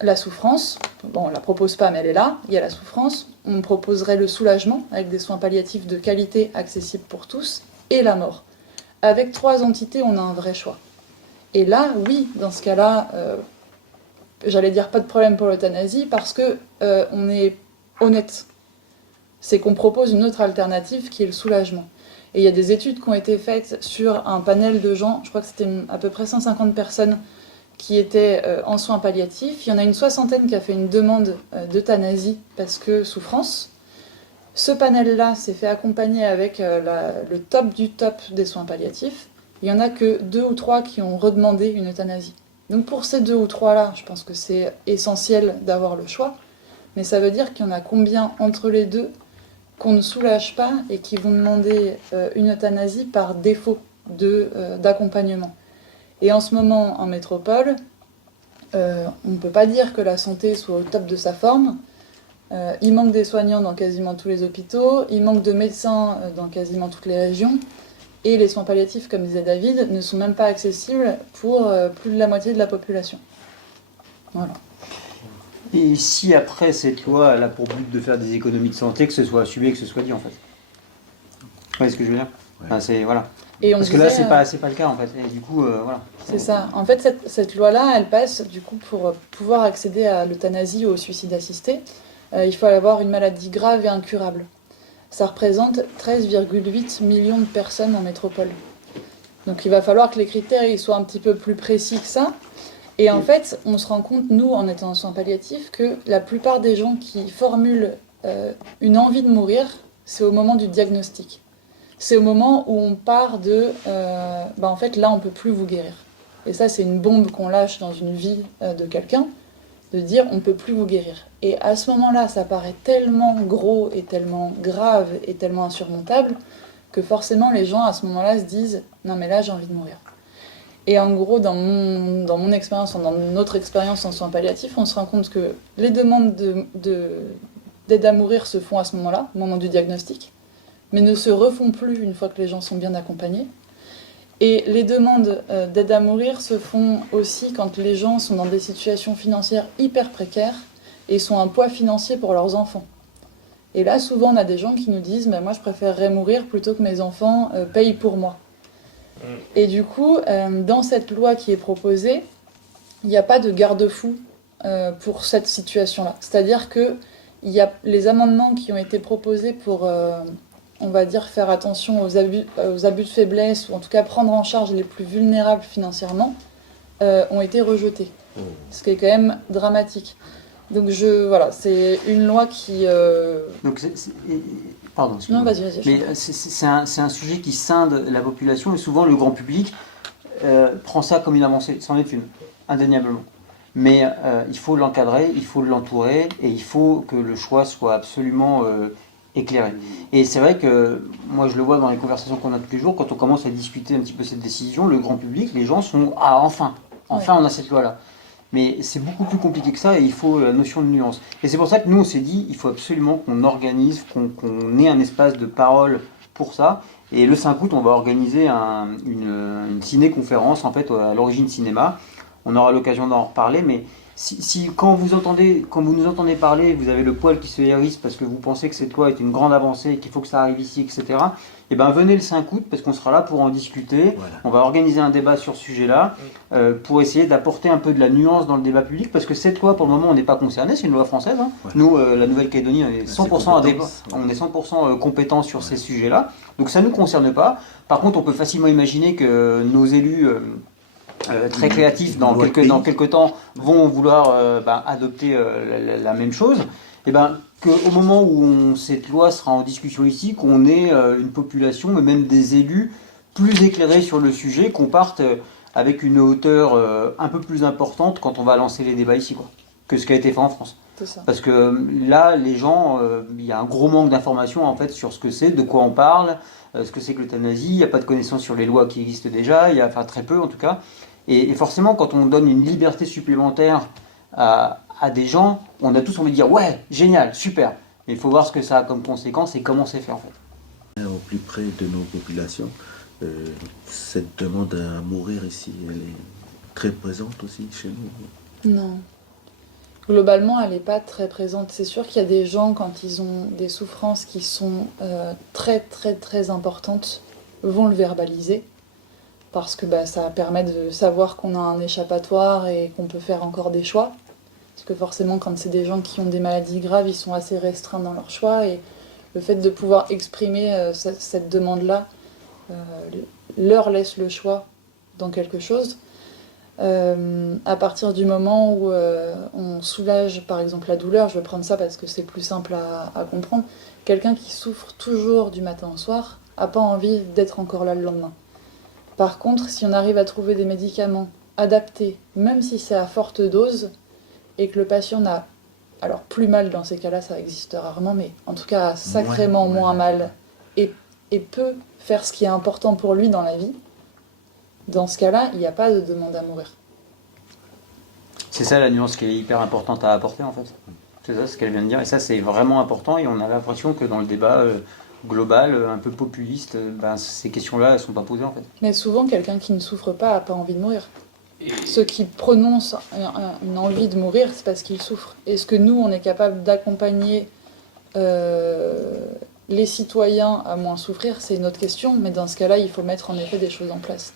la souffrance, bon, on ne la propose pas, mais elle est là, il y a la souffrance. On proposerait le soulagement, avec des soins palliatifs de qualité accessibles pour tous, et la mort. Avec 3 entités, on a un vrai choix. Et là, oui, dans ce cas-là, j'allais dire pas de problème pour l'euthanasie, parce que on est honnête. C'est qu'on propose une autre alternative qui est le soulagement. Et il y a des études qui ont été faites sur un panel de gens, je crois que c'était à peu près 150 personnes qui étaient en soins palliatifs. Il y en a une 60aine qui a fait une demande d'euthanasie parce que souffrance. Ce panel-là s'est fait accompagner avec le top du top des soins palliatifs. Il n'y en a que 2 ou 3 qui ont redemandé une euthanasie. Donc pour ces 2 ou 3-là, je pense que c'est essentiel d'avoir le choix. Mais ça veut dire qu'il y en a combien entre les deux qu'on ne soulage pas et qui vont demander une euthanasie par défaut d'accompagnement. Et en ce moment, en métropole, on ne peut pas dire que la santé soit au top de sa forme. Il manque des soignants dans quasiment tous les hôpitaux, il manque de médecins dans quasiment toutes les régions, et les soins palliatifs, comme disait David, ne sont même pas accessibles pour plus de la moitié de la population. Voilà. Et si après cette loi elle a pour but de faire des économies de santé, que ce soit assumé, que ce soit dit en fait. Vous voyez ce que je veux dire? Enfin, c'est, voilà. Et parce que là, c'est pas le cas en fait. Et du coup, voilà. C'est ça. En fait, cette loi-là, elle passe du coup pour pouvoir accéder à l'euthanasie ou au suicide assisté. Il faut avoir une maladie grave et incurable. Ça représente 13,8 millions de personnes en métropole. Donc il va falloir que les critères ils soient un petit peu plus précis que ça. Et en fait, on se rend compte, nous, en étant en soins palliatifs, que la plupart des gens qui formulent une envie de mourir, c'est au moment du diagnostic. C'est au moment où on part de en fait, là, on ne peut plus vous guérir. Et ça, c'est une bombe qu'on lâche dans une vie de quelqu'un, de dire on ne peut plus vous guérir. Et à ce moment-là, ça paraît tellement gros et tellement grave et tellement insurmontable que forcément, les gens, à ce moment-là, se disent non, mais là, j'ai envie de mourir. Et en gros, dans mon expérience, dans notre expérience en soins palliatifs, on se rend compte que les demandes d'aide à mourir se font à ce moment-là, au moment du diagnostic, mais ne se refont plus une fois que les gens sont bien accompagnés. Et les demandes d'aide à mourir se font aussi quand les gens sont dans des situations financières hyper précaires et sont un poids financier pour leurs enfants. Et là, souvent, on a des gens qui nous disent « moi, je préférerais mourir plutôt que mes enfants payent pour moi ». Et du coup, dans cette loi qui est proposée, il n'y a pas de garde-fou pour cette situation-là. C'est-à-dire qu'il y a les amendements qui ont été proposés pour, on va dire, faire attention aux abus de faiblesse, ou en tout cas prendre en charge les plus vulnérables financièrement, ont été rejetés. Ce qui est quand même dramatique. Donc voilà, c'est une loi qui... Donc pardon, non, vas-y. Mais c'est un sujet qui scinde la population et souvent le grand public prend ça comme une avancée, c'en est une, indéniablement. Mais il faut l'encadrer, il faut l'entourer et il faut que le choix soit absolument éclairé. Et c'est vrai que moi je le vois dans les conversations qu'on a tous les jours, quand on commence à discuter un petit peu cette décision, le grand public, les gens sont « Ah, enfin on a cette loi-là ». Mais c'est beaucoup plus compliqué que ça et il faut la notion de nuance. Et c'est pour ça que nous, on s'est dit, il faut absolument qu'on organise, qu'on ait un espace de parole pour ça. Et le 5 août, on va organiser une ciné-conférence, en fait, à l'origine cinéma. On aura l'occasion d'en reparler, mais quand vous nous entendez parler, vous avez le poil qui se hérisse parce que vous pensez que cette loi est une grande avancée, qu'il faut que ça arrive ici, etc., eh ben venez le 5 août parce qu'on sera là pour en discuter. Voilà. On va organiser un débat sur ce sujet-là pour essayer d'apporter un peu de la nuance dans le débat public parce que cette loi, pour le moment, on n'est pas concerné, c'est une loi française. Hein. Ouais. Nous, la Nouvelle-Calédonie, on est 100% compétents sur ces sujets-là. Donc ça ne nous concerne pas. Par contre, on peut facilement imaginer que nos élus... très créatifs dans quelques temps vont vouloir adopter la même chose, et qu'au moment où cette loi sera en discussion ici, qu'on ait une population, mais même des élus plus éclairés sur le sujet, qu'on parte avec une hauteur un peu plus importante quand on va lancer les débats ici, quoi, que ce qui a été fait en France. C'est ça. Parce que là, les gens, il y a un gros manque d'informations en fait sur ce que c'est, de quoi on parle, ce que c'est que l'euthanasie. Il n'y a pas de connaissances sur les lois qui existent déjà, enfin très peu en tout cas. Et forcément, quand on donne une liberté supplémentaire à des gens, on a tous envie de dire ouais, génial, super. Mais il faut voir ce que ça a comme conséquence et comment c'est fait en fait. Au plus près de nos populations, cette demande à mourir ici, elle est très présente aussi chez nous. Non. Globalement, elle n'est pas très présente. C'est sûr qu'il y a des gens, quand ils ont des souffrances qui sont très très très importantes, vont le verbaliser. Parce que ça permet de savoir qu'on a un échappatoire et qu'on peut faire encore des choix. Parce que forcément, quand c'est des gens qui ont des maladies graves, ils sont assez restreints dans leurs choix. Et le fait de pouvoir exprimer cette demande-là leur laisse le choix dans quelque chose. À partir du moment où on soulage, par exemple, la douleur, je vais prendre ça parce que c'est plus simple à comprendre, quelqu'un qui souffre toujours du matin au soir n'a pas envie d'être encore là le lendemain. Par contre, si on arrive à trouver des médicaments adaptés, même si c'est à forte dose, et que le patient n'a, alors plus mal dans ces cas-là, ça existe rarement, mais en tout cas sacrément moins mal, et peut faire ce qui est important pour lui dans la vie, dans ce cas-là, il n'y a pas de demande à mourir. C'est ça la nuance qui est hyper importante à apporter en fait. C'est ça ce qu'elle vient de dire, et ça c'est vraiment important, et on a l'impression que dans le débat global, un peu populiste, ces questions-là, elles sont pas posées en fait. Mais souvent, quelqu'un qui ne souffre pas n'a pas envie de mourir. Ceux qui prononcent une envie de mourir, c'est parce qu'ils souffrent. Est-ce que nous, on est capable d'accompagner les citoyens à moins souffrir? C'est une autre question, mais dans ce cas-là, il faut mettre en effet des choses en place.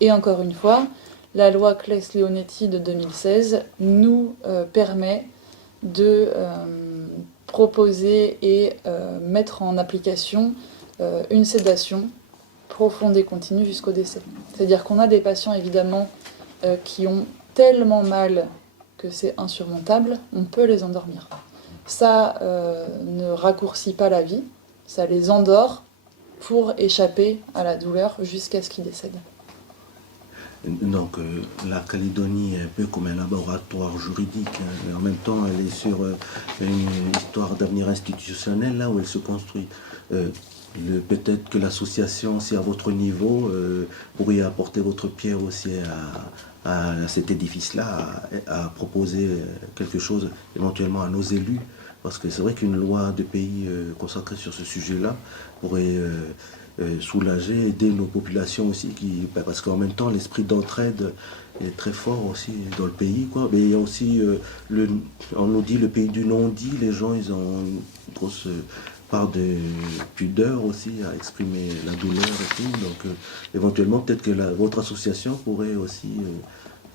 Et encore une fois, la loi Claes-Leonetti de 2016 nous permet de proposer et mettre en application une sédation profonde et continue jusqu'au décès. C'est-à-dire qu'on a des patients évidemment qui ont tellement mal que c'est insurmontable, on peut les endormir. Ça ne raccourcit pas la vie, ça les endort pour échapper à la douleur jusqu'à ce qu'ils décèdent. Donc la Calédonie est un peu comme un laboratoire juridique, mais en même temps elle est sur une histoire d'avenir institutionnel là où elle se construit. Peut-être que l'association, si à votre niveau, pourrait apporter votre pierre aussi à cet édifice-là, à proposer quelque chose éventuellement à nos élus, parce que c'est vrai qu'une loi de pays consacrée sur ce sujet-là pourrait soulager, aider nos populations aussi, parce qu'en même temps l'esprit d'entraide est très fort aussi dans le pays, quoi. Mais il y a aussi, on nous dit le pays du non-dit, les gens ils ont une grosse part de pudeur aussi à exprimer la douleur et tout, donc éventuellement peut-être que votre association pourrait aussi,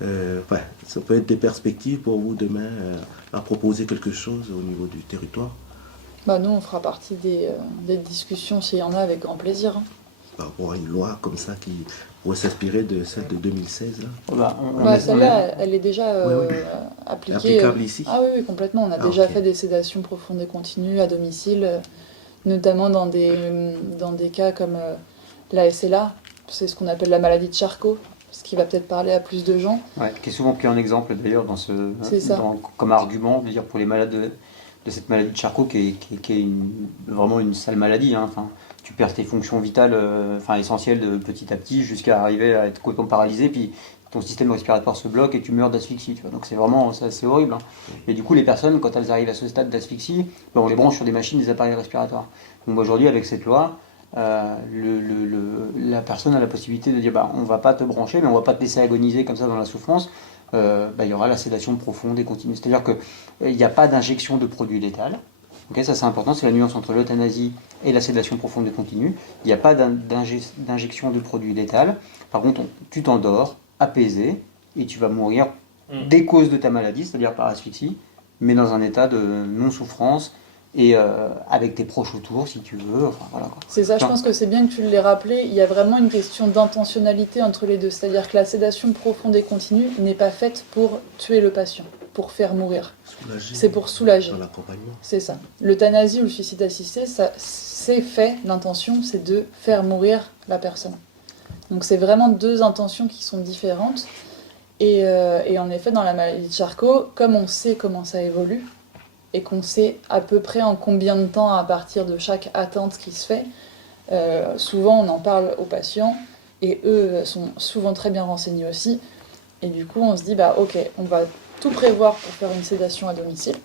ça peut être des perspectives pour vous demain à proposer quelque chose au niveau du territoire. Nous, on fera partie des discussions s'il y en a avec grand plaisir. Par rapport à une loi comme ça qui pourrait s'inspirer de celle de 2016. Là. Celle-là, elle est déjà appliquée. Applicable ici. Ah oui, complètement. On a déjà fait des sédations profondes et continues à domicile, notamment dans des cas comme la SLA, c'est ce qu'on appelle la maladie de Charcot, ce qui va peut-être parler à plus de gens. Ouais, qui est souvent pris en exemple d'ailleurs comme argument, de dire pour les malades de cette maladie de Charcot qui est vraiment une sale maladie. Hein. Enfin, tu perds tes fonctions vitales essentielles de petit à petit jusqu'à arriver à être complètement paralysé, puis ton système respiratoire se bloque et tu meurs d'asphyxie. Tu vois. Donc c'est horrible. Hein. Et du coup, les personnes, quand elles arrivent à ce stade d'asphyxie, on les branche sur des machines, des appareils respiratoires. Donc aujourd'hui, avec cette loi, la personne a la possibilité de dire on ne va pas te brancher, mais on ne va pas te laisser agoniser comme ça dans la souffrance. Il y aura la sédation profonde et continue. C'est-à-dire qu'il n'y a pas d'injection de produit létal. Okay, ça c'est important, c'est la nuance entre l'euthanasie et la sédation profonde et continue. Il n'y a pas d'injection de produit létal. Par contre, tu t'endors, apaisé, et tu vas mourir des causes de ta maladie, c'est-à-dire par asphyxie, mais dans un état de non-souffrance et avec tes proches autour, si tu veux. Enfin, voilà, quoi. C'est ça, je pense que c'est bien que tu l'aies rappelé. Il y a vraiment une question d'intentionnalité entre les deux. C'est-à-dire que la sédation profonde et continue n'est pas faite pour tuer le patient, pour faire mourir. C'est pour soulager. Dans l'accompagnement. C'est ça. L'euthanasie ou le suicide assisté, c'est fait, l'intention, c'est de faire mourir la personne. Donc c'est vraiment deux intentions qui sont différentes. Et en effet, dans la maladie de Charcot, comme on sait comment ça évolue, et qu'on sait à peu près en combien de temps, à partir de chaque atteinte qui se fait, souvent on en parle aux patients, et eux sont souvent très bien renseignés aussi. Et du coup, on se dit, bah ok, on va tout prévoir pour faire une sédation à domicile.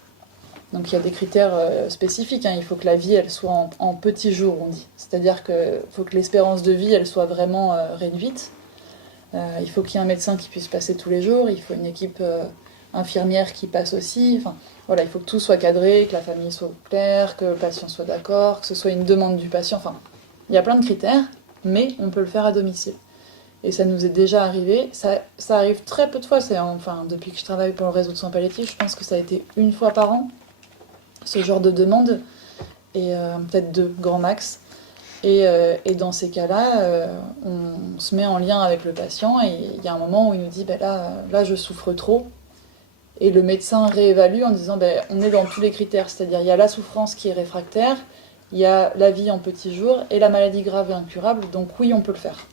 Donc il y a des critères spécifiques, hein. Il faut que la vie elle soit en petits jours, on dit. C'est-à-dire qu'il faut que l'espérance de vie elle soit vraiment réduite. Il faut qu'il y ait un médecin qui puisse passer tous les jours, il faut une équipe infirmière qui passe aussi. Enfin, voilà, il faut que tout soit cadré, que la famille soit claire, que le patient soit d'accord, que ce soit une demande du patient. Enfin, il y a plein de critères, mais on peut le faire à domicile. Et ça nous est déjà arrivé. Ça arrive très peu de fois. Enfin, depuis que je travaille pour le réseau de soins palliatifs, je pense que ça a été une fois par an, ce genre de demande, et peut-être 2 grand max. Et dans ces cas-là, on se met en lien avec le patient et il y a un moment où il nous dit là je souffre trop. Et le médecin réévalue en disant on est dans tous les critères, c'est-à-dire il y a la souffrance qui est réfractaire, il y a la vie en petits jours et la maladie grave et incurable, donc oui on peut le faire.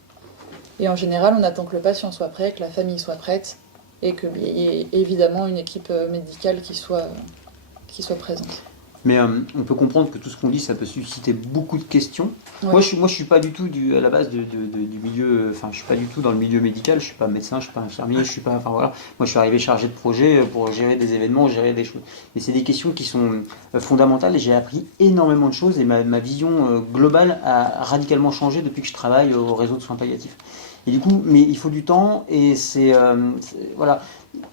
Et en général on attend que le patient soit prêt, que la famille soit prête et qu'il y ait évidemment une équipe médicale qui soit présente. Mais on peut comprendre que tout ce qu'on dit, ça peut susciter beaucoup de questions. Ouais. Moi, je suis pas du tout à la base du milieu. Enfin, je suis pas du tout dans le milieu médical. Je suis pas médecin, je suis pas infirmier, je suis pas. Enfin voilà. Moi, je suis arrivé chargé de projet pour gérer des événements, gérer des choses. Et c'est des questions qui sont fondamentales. Et j'ai appris énormément de choses. Et ma vision globale a radicalement changé depuis que je travaille au réseau de soins palliatifs. Et du coup, mais il faut du temps. Et voilà.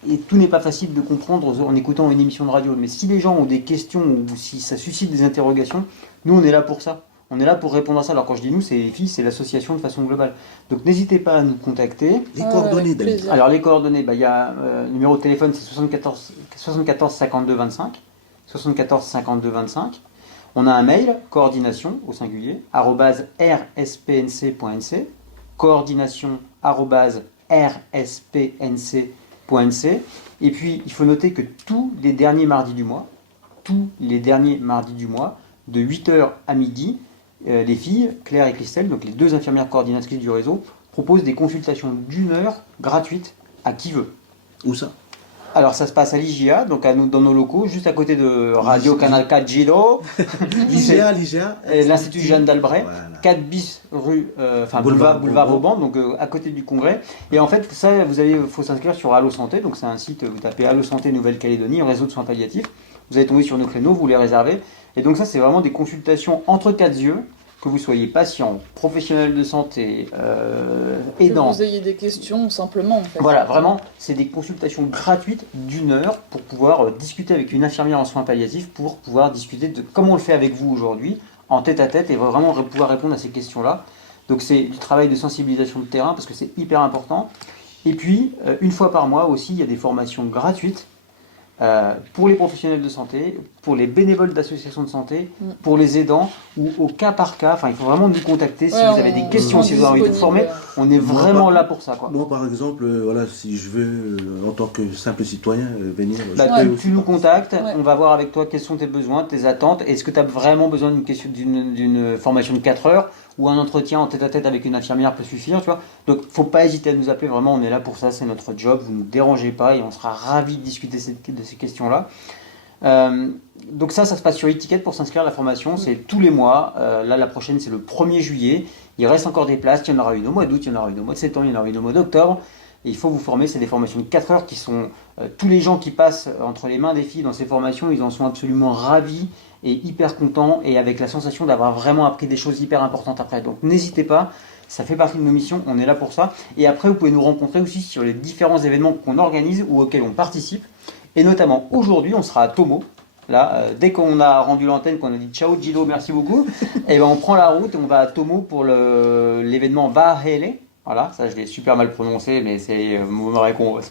Et tout n'est pas facile de comprendre en écoutant une émission de radio. Mais si les gens ont des questions ou si ça suscite des interrogations, nous on est là pour ça. On est là pour répondre à ça. Alors quand je dis nous, c'est les filles, c'est l'association de façon globale. Donc n'hésitez pas à nous contacter. Les coordonnées, David. plaisir. Alors les coordonnées, il y a le numéro de téléphone, c'est 74 52 25. 74 52 25. On a un mail, coordination au singulier, @rspnc.nc. Coordination @rspnc.nc. Et puis, il faut noter que tous les derniers mardis du mois, de 8h à midi, les filles, Claire et Christelle, donc les 2 infirmières coordinatrices du réseau, proposent des consultations d'1 heure gratuites à qui veut. Où ça? Alors, ça se passe à l'IGA, donc dans nos locaux, juste à côté de Radio Canal 4 Giro, L'IGA. et l'Institut Jeanne d'Albret, Voilà. 4 bis rue, Boulevard boulevard Vauban, donc à côté du Congrès. Et en fait, ça, faut s'inscrire sur Allo Santé, donc c'est un site, vous tapez Allo Santé Nouvelle-Calédonie, réseau de soins palliatifs. Vous allez tomber sur nos créneaux, vous les réservez. Et donc ça, c'est vraiment des consultations entre 4 yeux, que vous soyez patient, professionnel de santé, aidant. Que vous ayez des questions simplement en fait. Voilà, vraiment, c'est des consultations gratuites d'1 heure pour pouvoir discuter avec une infirmière en soins palliatifs, pour pouvoir discuter de comment on le fait avec vous aujourd'hui, en tête-à-tête, et vraiment pouvoir répondre à ces questions-là. Donc c'est du travail de sensibilisation de terrain, parce que c'est hyper important. Et puis, une fois par mois aussi, il y a des formations gratuites pour les professionnels de santé, pour les bénévoles d'associations de santé, pour les aidants, ou au cas par cas. Enfin, il faut vraiment nous contacter si vous avez des questions, si vous avez envie de vous former. On est vraiment là pour ça, quoi. Moi, par exemple, voilà, si je veux, en tant que simple citoyen, venir. Tu nous contactes, on va voir avec toi quels sont tes besoins, tes attentes. Est-ce que tu as vraiment besoin d'une formation de 4 heures, ou un entretien en tête-à-tête avec une infirmière peut suffire, tu vois. Donc, faut pas hésiter à nous appeler, vraiment, on est là pour ça, c'est notre job, vous ne nous dérangez pas et on sera ravis de discuter de ces questions-là. Donc ça se passe sur e-ticket pour s'inscrire à la formation, c'est tous les mois. Là, la prochaine, c'est le 1er juillet. Il reste encore des places, il y en aura une au mois d'août, il y en aura une au mois de septembre, il y en aura une au mois d'octobre. Et il faut vous former, c'est des formations de 4 heures qui sont... tous les gens qui passent entre les mains des filles dans ces formations, ils en sont absolument ravis et hyper contents, et avec la sensation d'avoir vraiment appris des choses hyper importantes après. Donc n'hésitez pas, ça fait partie de nos missions, on est là pour ça. Et après, vous pouvez nous rencontrer aussi sur les différents événements qu'on organise ou auxquels on participe. Et notamment, aujourd'hui, on sera à Tomo. Là, dès qu'on a rendu l'antenne, qu'on a dit ciao Gilo, merci beaucoup, et ben on prend la route et on va à Tomo pour l'événement Vahele. Voilà, ça je l'ai super mal prononcé, mais c'est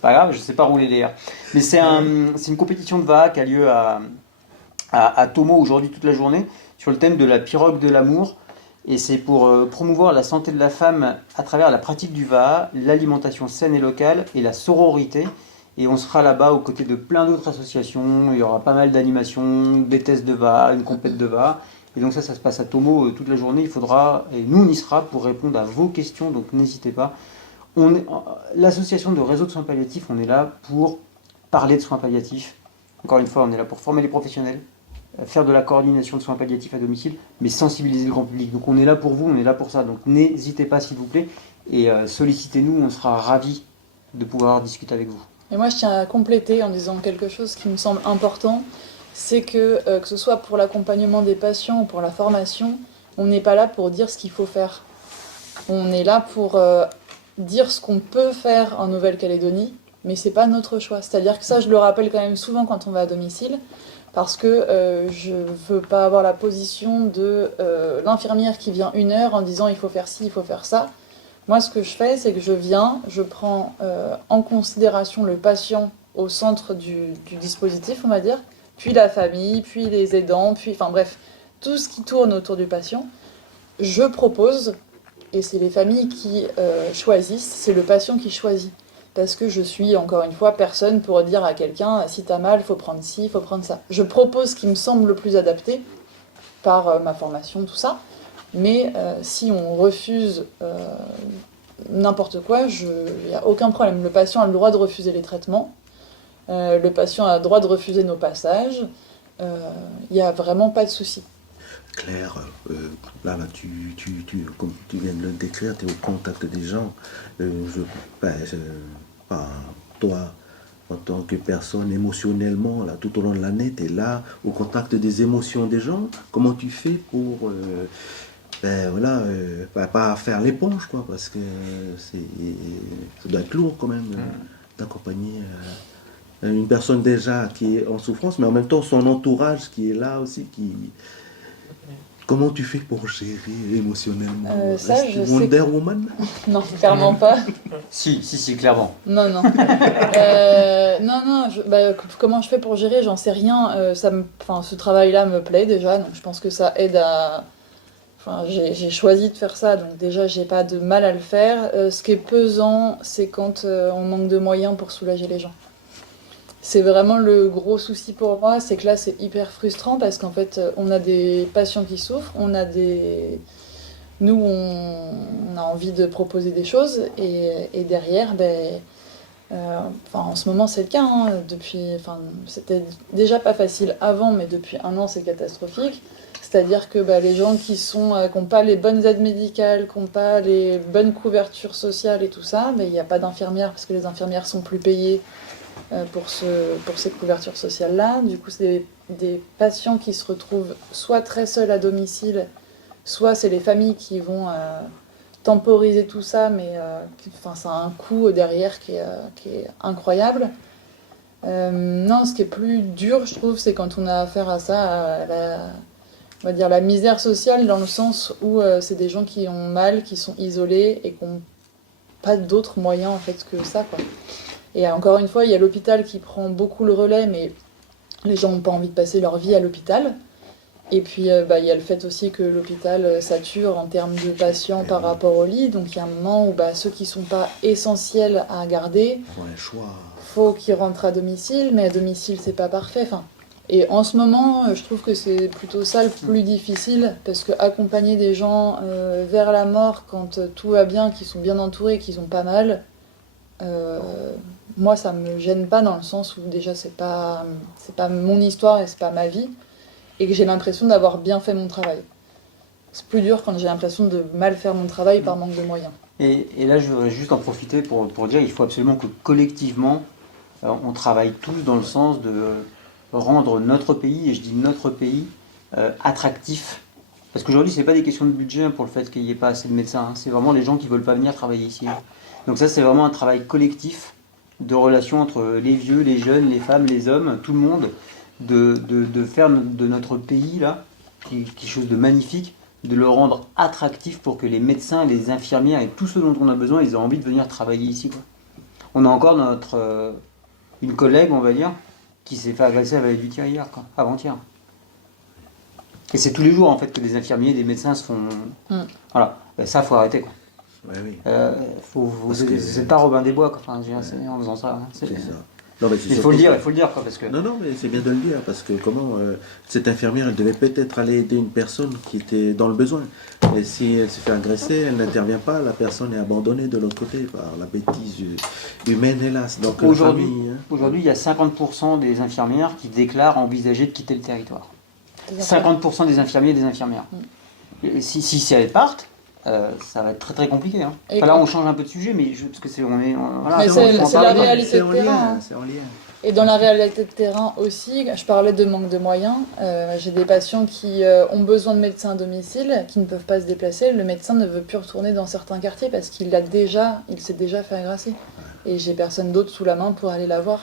pas grave, je sais pas rouler les R. Mais c'est une compétition de VA qui a lieu à Tomo aujourd'hui toute la journée, sur le thème de la pirogue de l'amour. Et c'est pour promouvoir la santé de la femme à travers la pratique du VA, l'alimentation saine et locale et la sororité. Et on sera là-bas aux côtés de plein d'autres associations. Il y aura pas mal d'animations, des tests de VA, une compète de VA. Et donc ça se passe à Tomo toute la journée. Il faudra, et nous on y sera pour répondre à vos questions, donc n'hésitez pas. L'association de réseau de soins palliatifs, on est là pour parler de soins palliatifs. Encore une fois, on est là pour former les professionnels, faire de la coordination de soins palliatifs à domicile, mais sensibiliser le grand public. Donc on est là pour vous, on est là pour ça. Donc n'hésitez pas s'il vous plaît et sollicitez-nous, on sera ravis de pouvoir discuter avec vous. Et moi, je tiens à compléter en disant quelque chose qui me semble important, c'est que ce soit pour l'accompagnement des patients ou pour la formation, on n'est pas là pour dire ce qu'il faut faire. On est là pour dire ce qu'on peut faire en Nouvelle-Calédonie, mais c'est pas notre choix. C'est-à-dire que ça, je le rappelle quand même souvent quand on va à domicile, parce que je veux pas avoir la position de l'infirmière qui vient 1 heure en disant il faut faire ci, il faut faire ça. Moi, ce que je fais, c'est que je viens, je prends en considération le patient au centre du dispositif, on va dire, puis la famille, puis les aidants, puis, enfin bref, tout ce qui tourne autour du patient. Je propose, et c'est les familles qui choisissent, c'est le patient qui choisit. Parce que je suis, encore une fois, personne pour dire à quelqu'un, si t'as mal, il faut prendre ci, il faut prendre ça. Je propose ce qui me semble le plus adapté, par ma formation, tout ça. Mais si on refuse n'importe quoi, il n'y a aucun problème. Le patient a le droit de refuser les traitements. Le patient a le droit de refuser nos passages. Il n'y a vraiment pas de souci. Claire, comme tu viens de le décrire, tu es au contact des gens. Toi, en tant que personne émotionnellement, là, tout au long de l'année, tu es là, au contact des émotions des gens. Comment tu fais pour pas faire l'éponge, quoi, parce que ça doit être lourd quand même d'accompagner une personne déjà qui est en souffrance, mais en même temps son entourage qui est là aussi, Comment tu fais pour gérer émotionnellement Ça, Rester je Wonder sais. Woman Non, clairement pas. Si, clairement. Non. Non. Comment je fais pour gérer, j'en sais rien. Ce travail-là me plaît déjà, donc je pense que ça aide à. Enfin, j'ai choisi de faire ça, donc déjà j'ai pas de mal à le faire. Ce qui est pesant, c'est quand on manque de moyens pour soulager les gens. C'est vraiment le gros souci pour moi, c'est que là c'est hyper frustrant parce qu'en fait on a des patients qui souffrent, nous on a envie de proposer des choses et derrière, en ce moment c'est le cas, hein, c'était déjà pas facile avant, mais depuis 1 an c'est catastrophique. C'est-à-dire que les gens qui n'ont pas les bonnes aides médicales, qui n'ont pas les bonnes couvertures sociales et tout ça, il n'y a pas d'infirmières parce que les infirmières sont plus payées pour ces couvertures sociales-là. Du coup, c'est des patients qui se retrouvent soit très seuls à domicile, soit c'est les familles qui vont temporiser tout ça, mais ça a un coût derrière qui est incroyable. Non, ce qui est plus dur, je trouve, c'est quand on a affaire à ça, on va dire la misère sociale, dans le sens où c'est des gens qui ont mal, qui sont isolés et qui n'ont pas d'autres moyens en fait que ça, quoi. Et encore une fois, il y a l'hôpital qui prend beaucoup le relais, mais les gens n'ont pas envie de passer leur vie à l'hôpital. Et puis, il y a le fait aussi que l'hôpital sature en termes de patients par rapport au lit. Donc, il y a un moment où ceux qui ne sont pas essentiels à garder, faut qu'ils rentrent à domicile, mais à domicile, c'est pas parfait. Et en ce moment, je trouve que c'est plutôt ça le plus difficile, parce que accompagner des gens vers la mort quand tout va bien, qu'ils sont bien entourés, qu'ils ont pas mal, moi ça me gêne pas dans le sens où déjà c'est pas mon histoire et c'est pas ma vie, et que j'ai l'impression d'avoir bien fait mon travail. C'est plus dur quand j'ai l'impression de mal faire mon travail par manque de moyens. Et là, je voudrais juste en profiter pour dire qu'il faut absolument que collectivement, on travaille tous dans le sens de rendre notre pays, et je dis notre pays, attractif. Parce qu'aujourd'hui, ce n'est pas des questions de budget pour le fait qu'il n'y ait pas assez de médecins. C'est vraiment les gens qui ne veulent pas venir travailler ici. Donc ça, c'est vraiment un travail collectif de relation entre les vieux, les jeunes, les femmes, les hommes, tout le monde, de faire de notre pays, là, quelque chose de magnifique, de le rendre attractif pour que les médecins, les infirmières et tous ceux dont on a besoin, ils aient envie de venir travailler ici, quoi. On a encore une collègue, on va dire, qui s'est fait agresser à la Vallée du Tir hier, quoi, avant-hier. Et c'est tous les jours, en fait, que des infirmiers, des médecins se font... Voilà, ça, faut arrêter, quoi. Ouais, oui. C'est pas Robin des Bois, quoi. Enfin, en faisant ça. C'est ça. Non, mais c'est Il faut le surtout- dire, quoi, parce que Non, non, mais c'est bien de le dire, parce que cette infirmière, elle devait peut-être aller aider une personne qui était dans le besoin. Et si elle se fait agresser, elle n'intervient pas, la personne est abandonnée de l'autre côté par la bêtise humaine, hélas. Donc, la aujourd'hui, famille, hein. aujourd'hui, il y a 50% des infirmières qui déclarent envisager de quitter le territoire. 50% des infirmiers et des infirmières. Et si elles partent, ça va être très très compliqué. Hein. Et Enfin, là, quand- on change un peu de sujet, mais parce que c'est, voilà, Mais on c'est en la parle. réalité C'est de en terrain, lien, hein. c'est en lien. Et dans la réalité de terrain aussi, je parlais de manque de moyens. J'ai des patients qui ont besoin de médecins à domicile, qui ne peuvent pas se déplacer. Le médecin ne veut plus retourner dans certains quartiers parce qu'il s'est déjà fait agresser. Et j'ai personne d'autre sous la main pour aller la voir.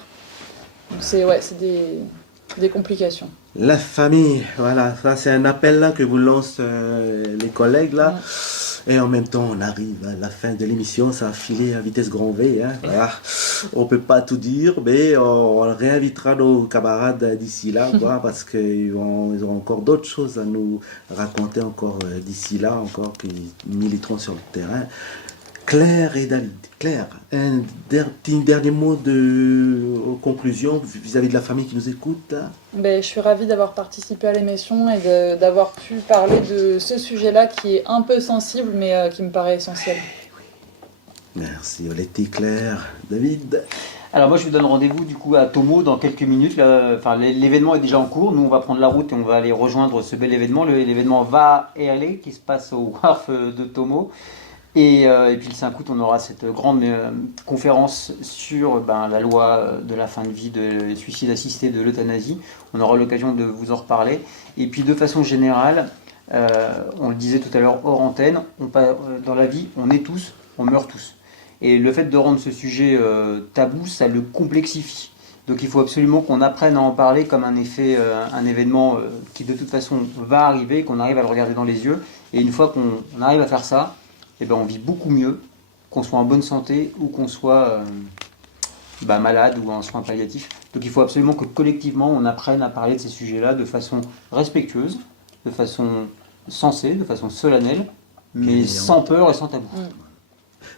Donc c'est des complications. La famille, voilà, ça c'est un appel là que vous lancent les collègues là. Et en même temps, on arrive à la fin de l'émission, ça a filé à vitesse grand V. Hein. Voilà. On peut pas tout dire, mais on réinvitera nos camarades d'ici là, quoi, parce qu'ils auront encore d'autres choses à nous raconter encore d'ici là, encore qui militeront sur le terrain. Claire et David. Claire, un petit dernier mot de conclusion vis-à-vis de la famille qui nous écoute. Hein. Je suis ravie d'avoir participé à l'émission et d'avoir pu parler de ce sujet-là qui est un peu sensible, mais qui me paraît essentiel. Merci, Oletti, Claire, David. Alors moi, je vous donne rendez-vous du coup à Tomo dans quelques minutes. L'événement est déjà en cours. Nous, on va prendre la route et on va aller rejoindre ce bel événement. L'événement Va et aller qui se passe au Wharf de Tomo. Et puis le 5 août, on aura cette grande conférence sur la loi de la fin de vie, de suicide assisté, de l'euthanasie. On aura l'occasion de vous en reparler. Et puis de façon générale, on le disait tout à l'heure hors antenne, dans la vie, on est tous, on meurt tous. Et le fait de rendre ce sujet tabou, ça le complexifie. Donc il faut absolument qu'on apprenne à en parler comme un événement qui de toute façon va arriver, qu'on arrive à le regarder dans les yeux. Et une fois qu'on arrive à faire ça, on vit beaucoup mieux, qu'on soit en bonne santé ou qu'on soit malade ou en soins palliatifs. Donc il faut absolument que collectivement on apprenne à parler de ces sujets-là de façon respectueuse, de façon sensée, de façon solennelle, mais sans peur et sans tabou.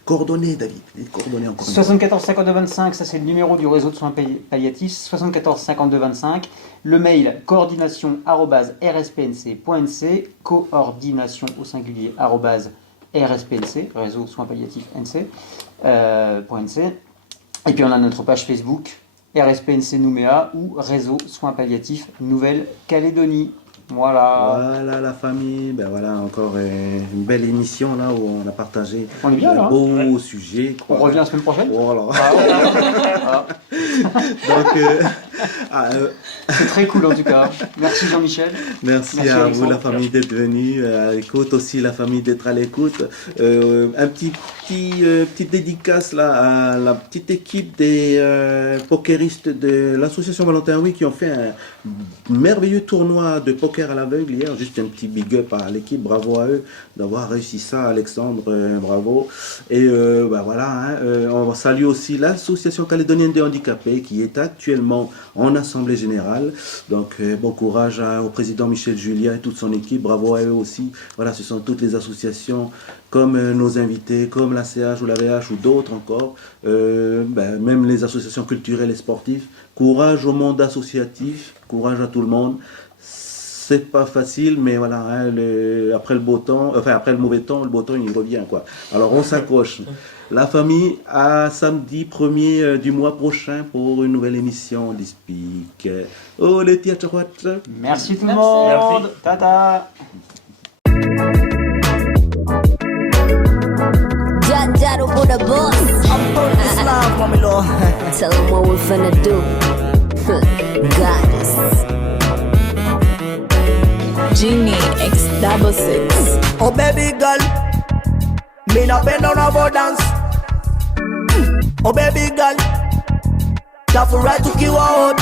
Coordonnées, David, les coordonnées encore. 74 52 25, ça c'est le numéro du réseau de soins palliatifs. 74 52 25, le mail coordination@rspnc.nc, coordination au singulier @rspnc, réseau soins palliatifs NC, .nc. Et puis on a notre page Facebook RSPNC Nouméa ou réseau soins palliatifs Nouvelle-Calédonie. Voilà. Voilà la famille, voilà encore une belle émission là où on a partagé On est bien, là, un beau sujet. On revient la semaine prochaine. Voilà. Voilà. Donc, C'est très cool en tout cas. Merci Jean-Michel. merci à Alexandre. vous la famille d'être venue à l'écoute, aussi la famille d'être à l'écoute. Petite dédicace là à la petite équipe des pokeristes de l'association Valentin Oui qui ont fait un merveilleux tournoi de poker à l'aveugle hier. Juste un petit big up à l'équipe, bravo à eux d'avoir réussi ça, Alexandre, bravo. Et voilà, on salue aussi l'association calédonienne des handicapés qui est actuellement en assemblée générale. Donc bon courage au président Michel Julia et toute son équipe, bravo à eux aussi. Voilà, ce sont toutes les associations comme nos invités, comme la CH ou la VH ou d'autres encore, même les associations culturelles et sportives. Courage au monde associatif, courage à tout le monde. C'est pas facile, mais voilà, après le mauvais temps, le beau temps il revient quoi. Alors on s'accroche. La famille, à samedi 1er du mois prochain pour une nouvelle émission d'Ispic. Oh les tia chouette. Merci tout le Merci. monde. Merci. Tata. Dad over the boss. I'm putting this love, mommy Lord. Tell them what we're finna do. Goddess. Genie X66. Oh baby girl, me not bend down about dance. Oh baby girl, that for right to kill out.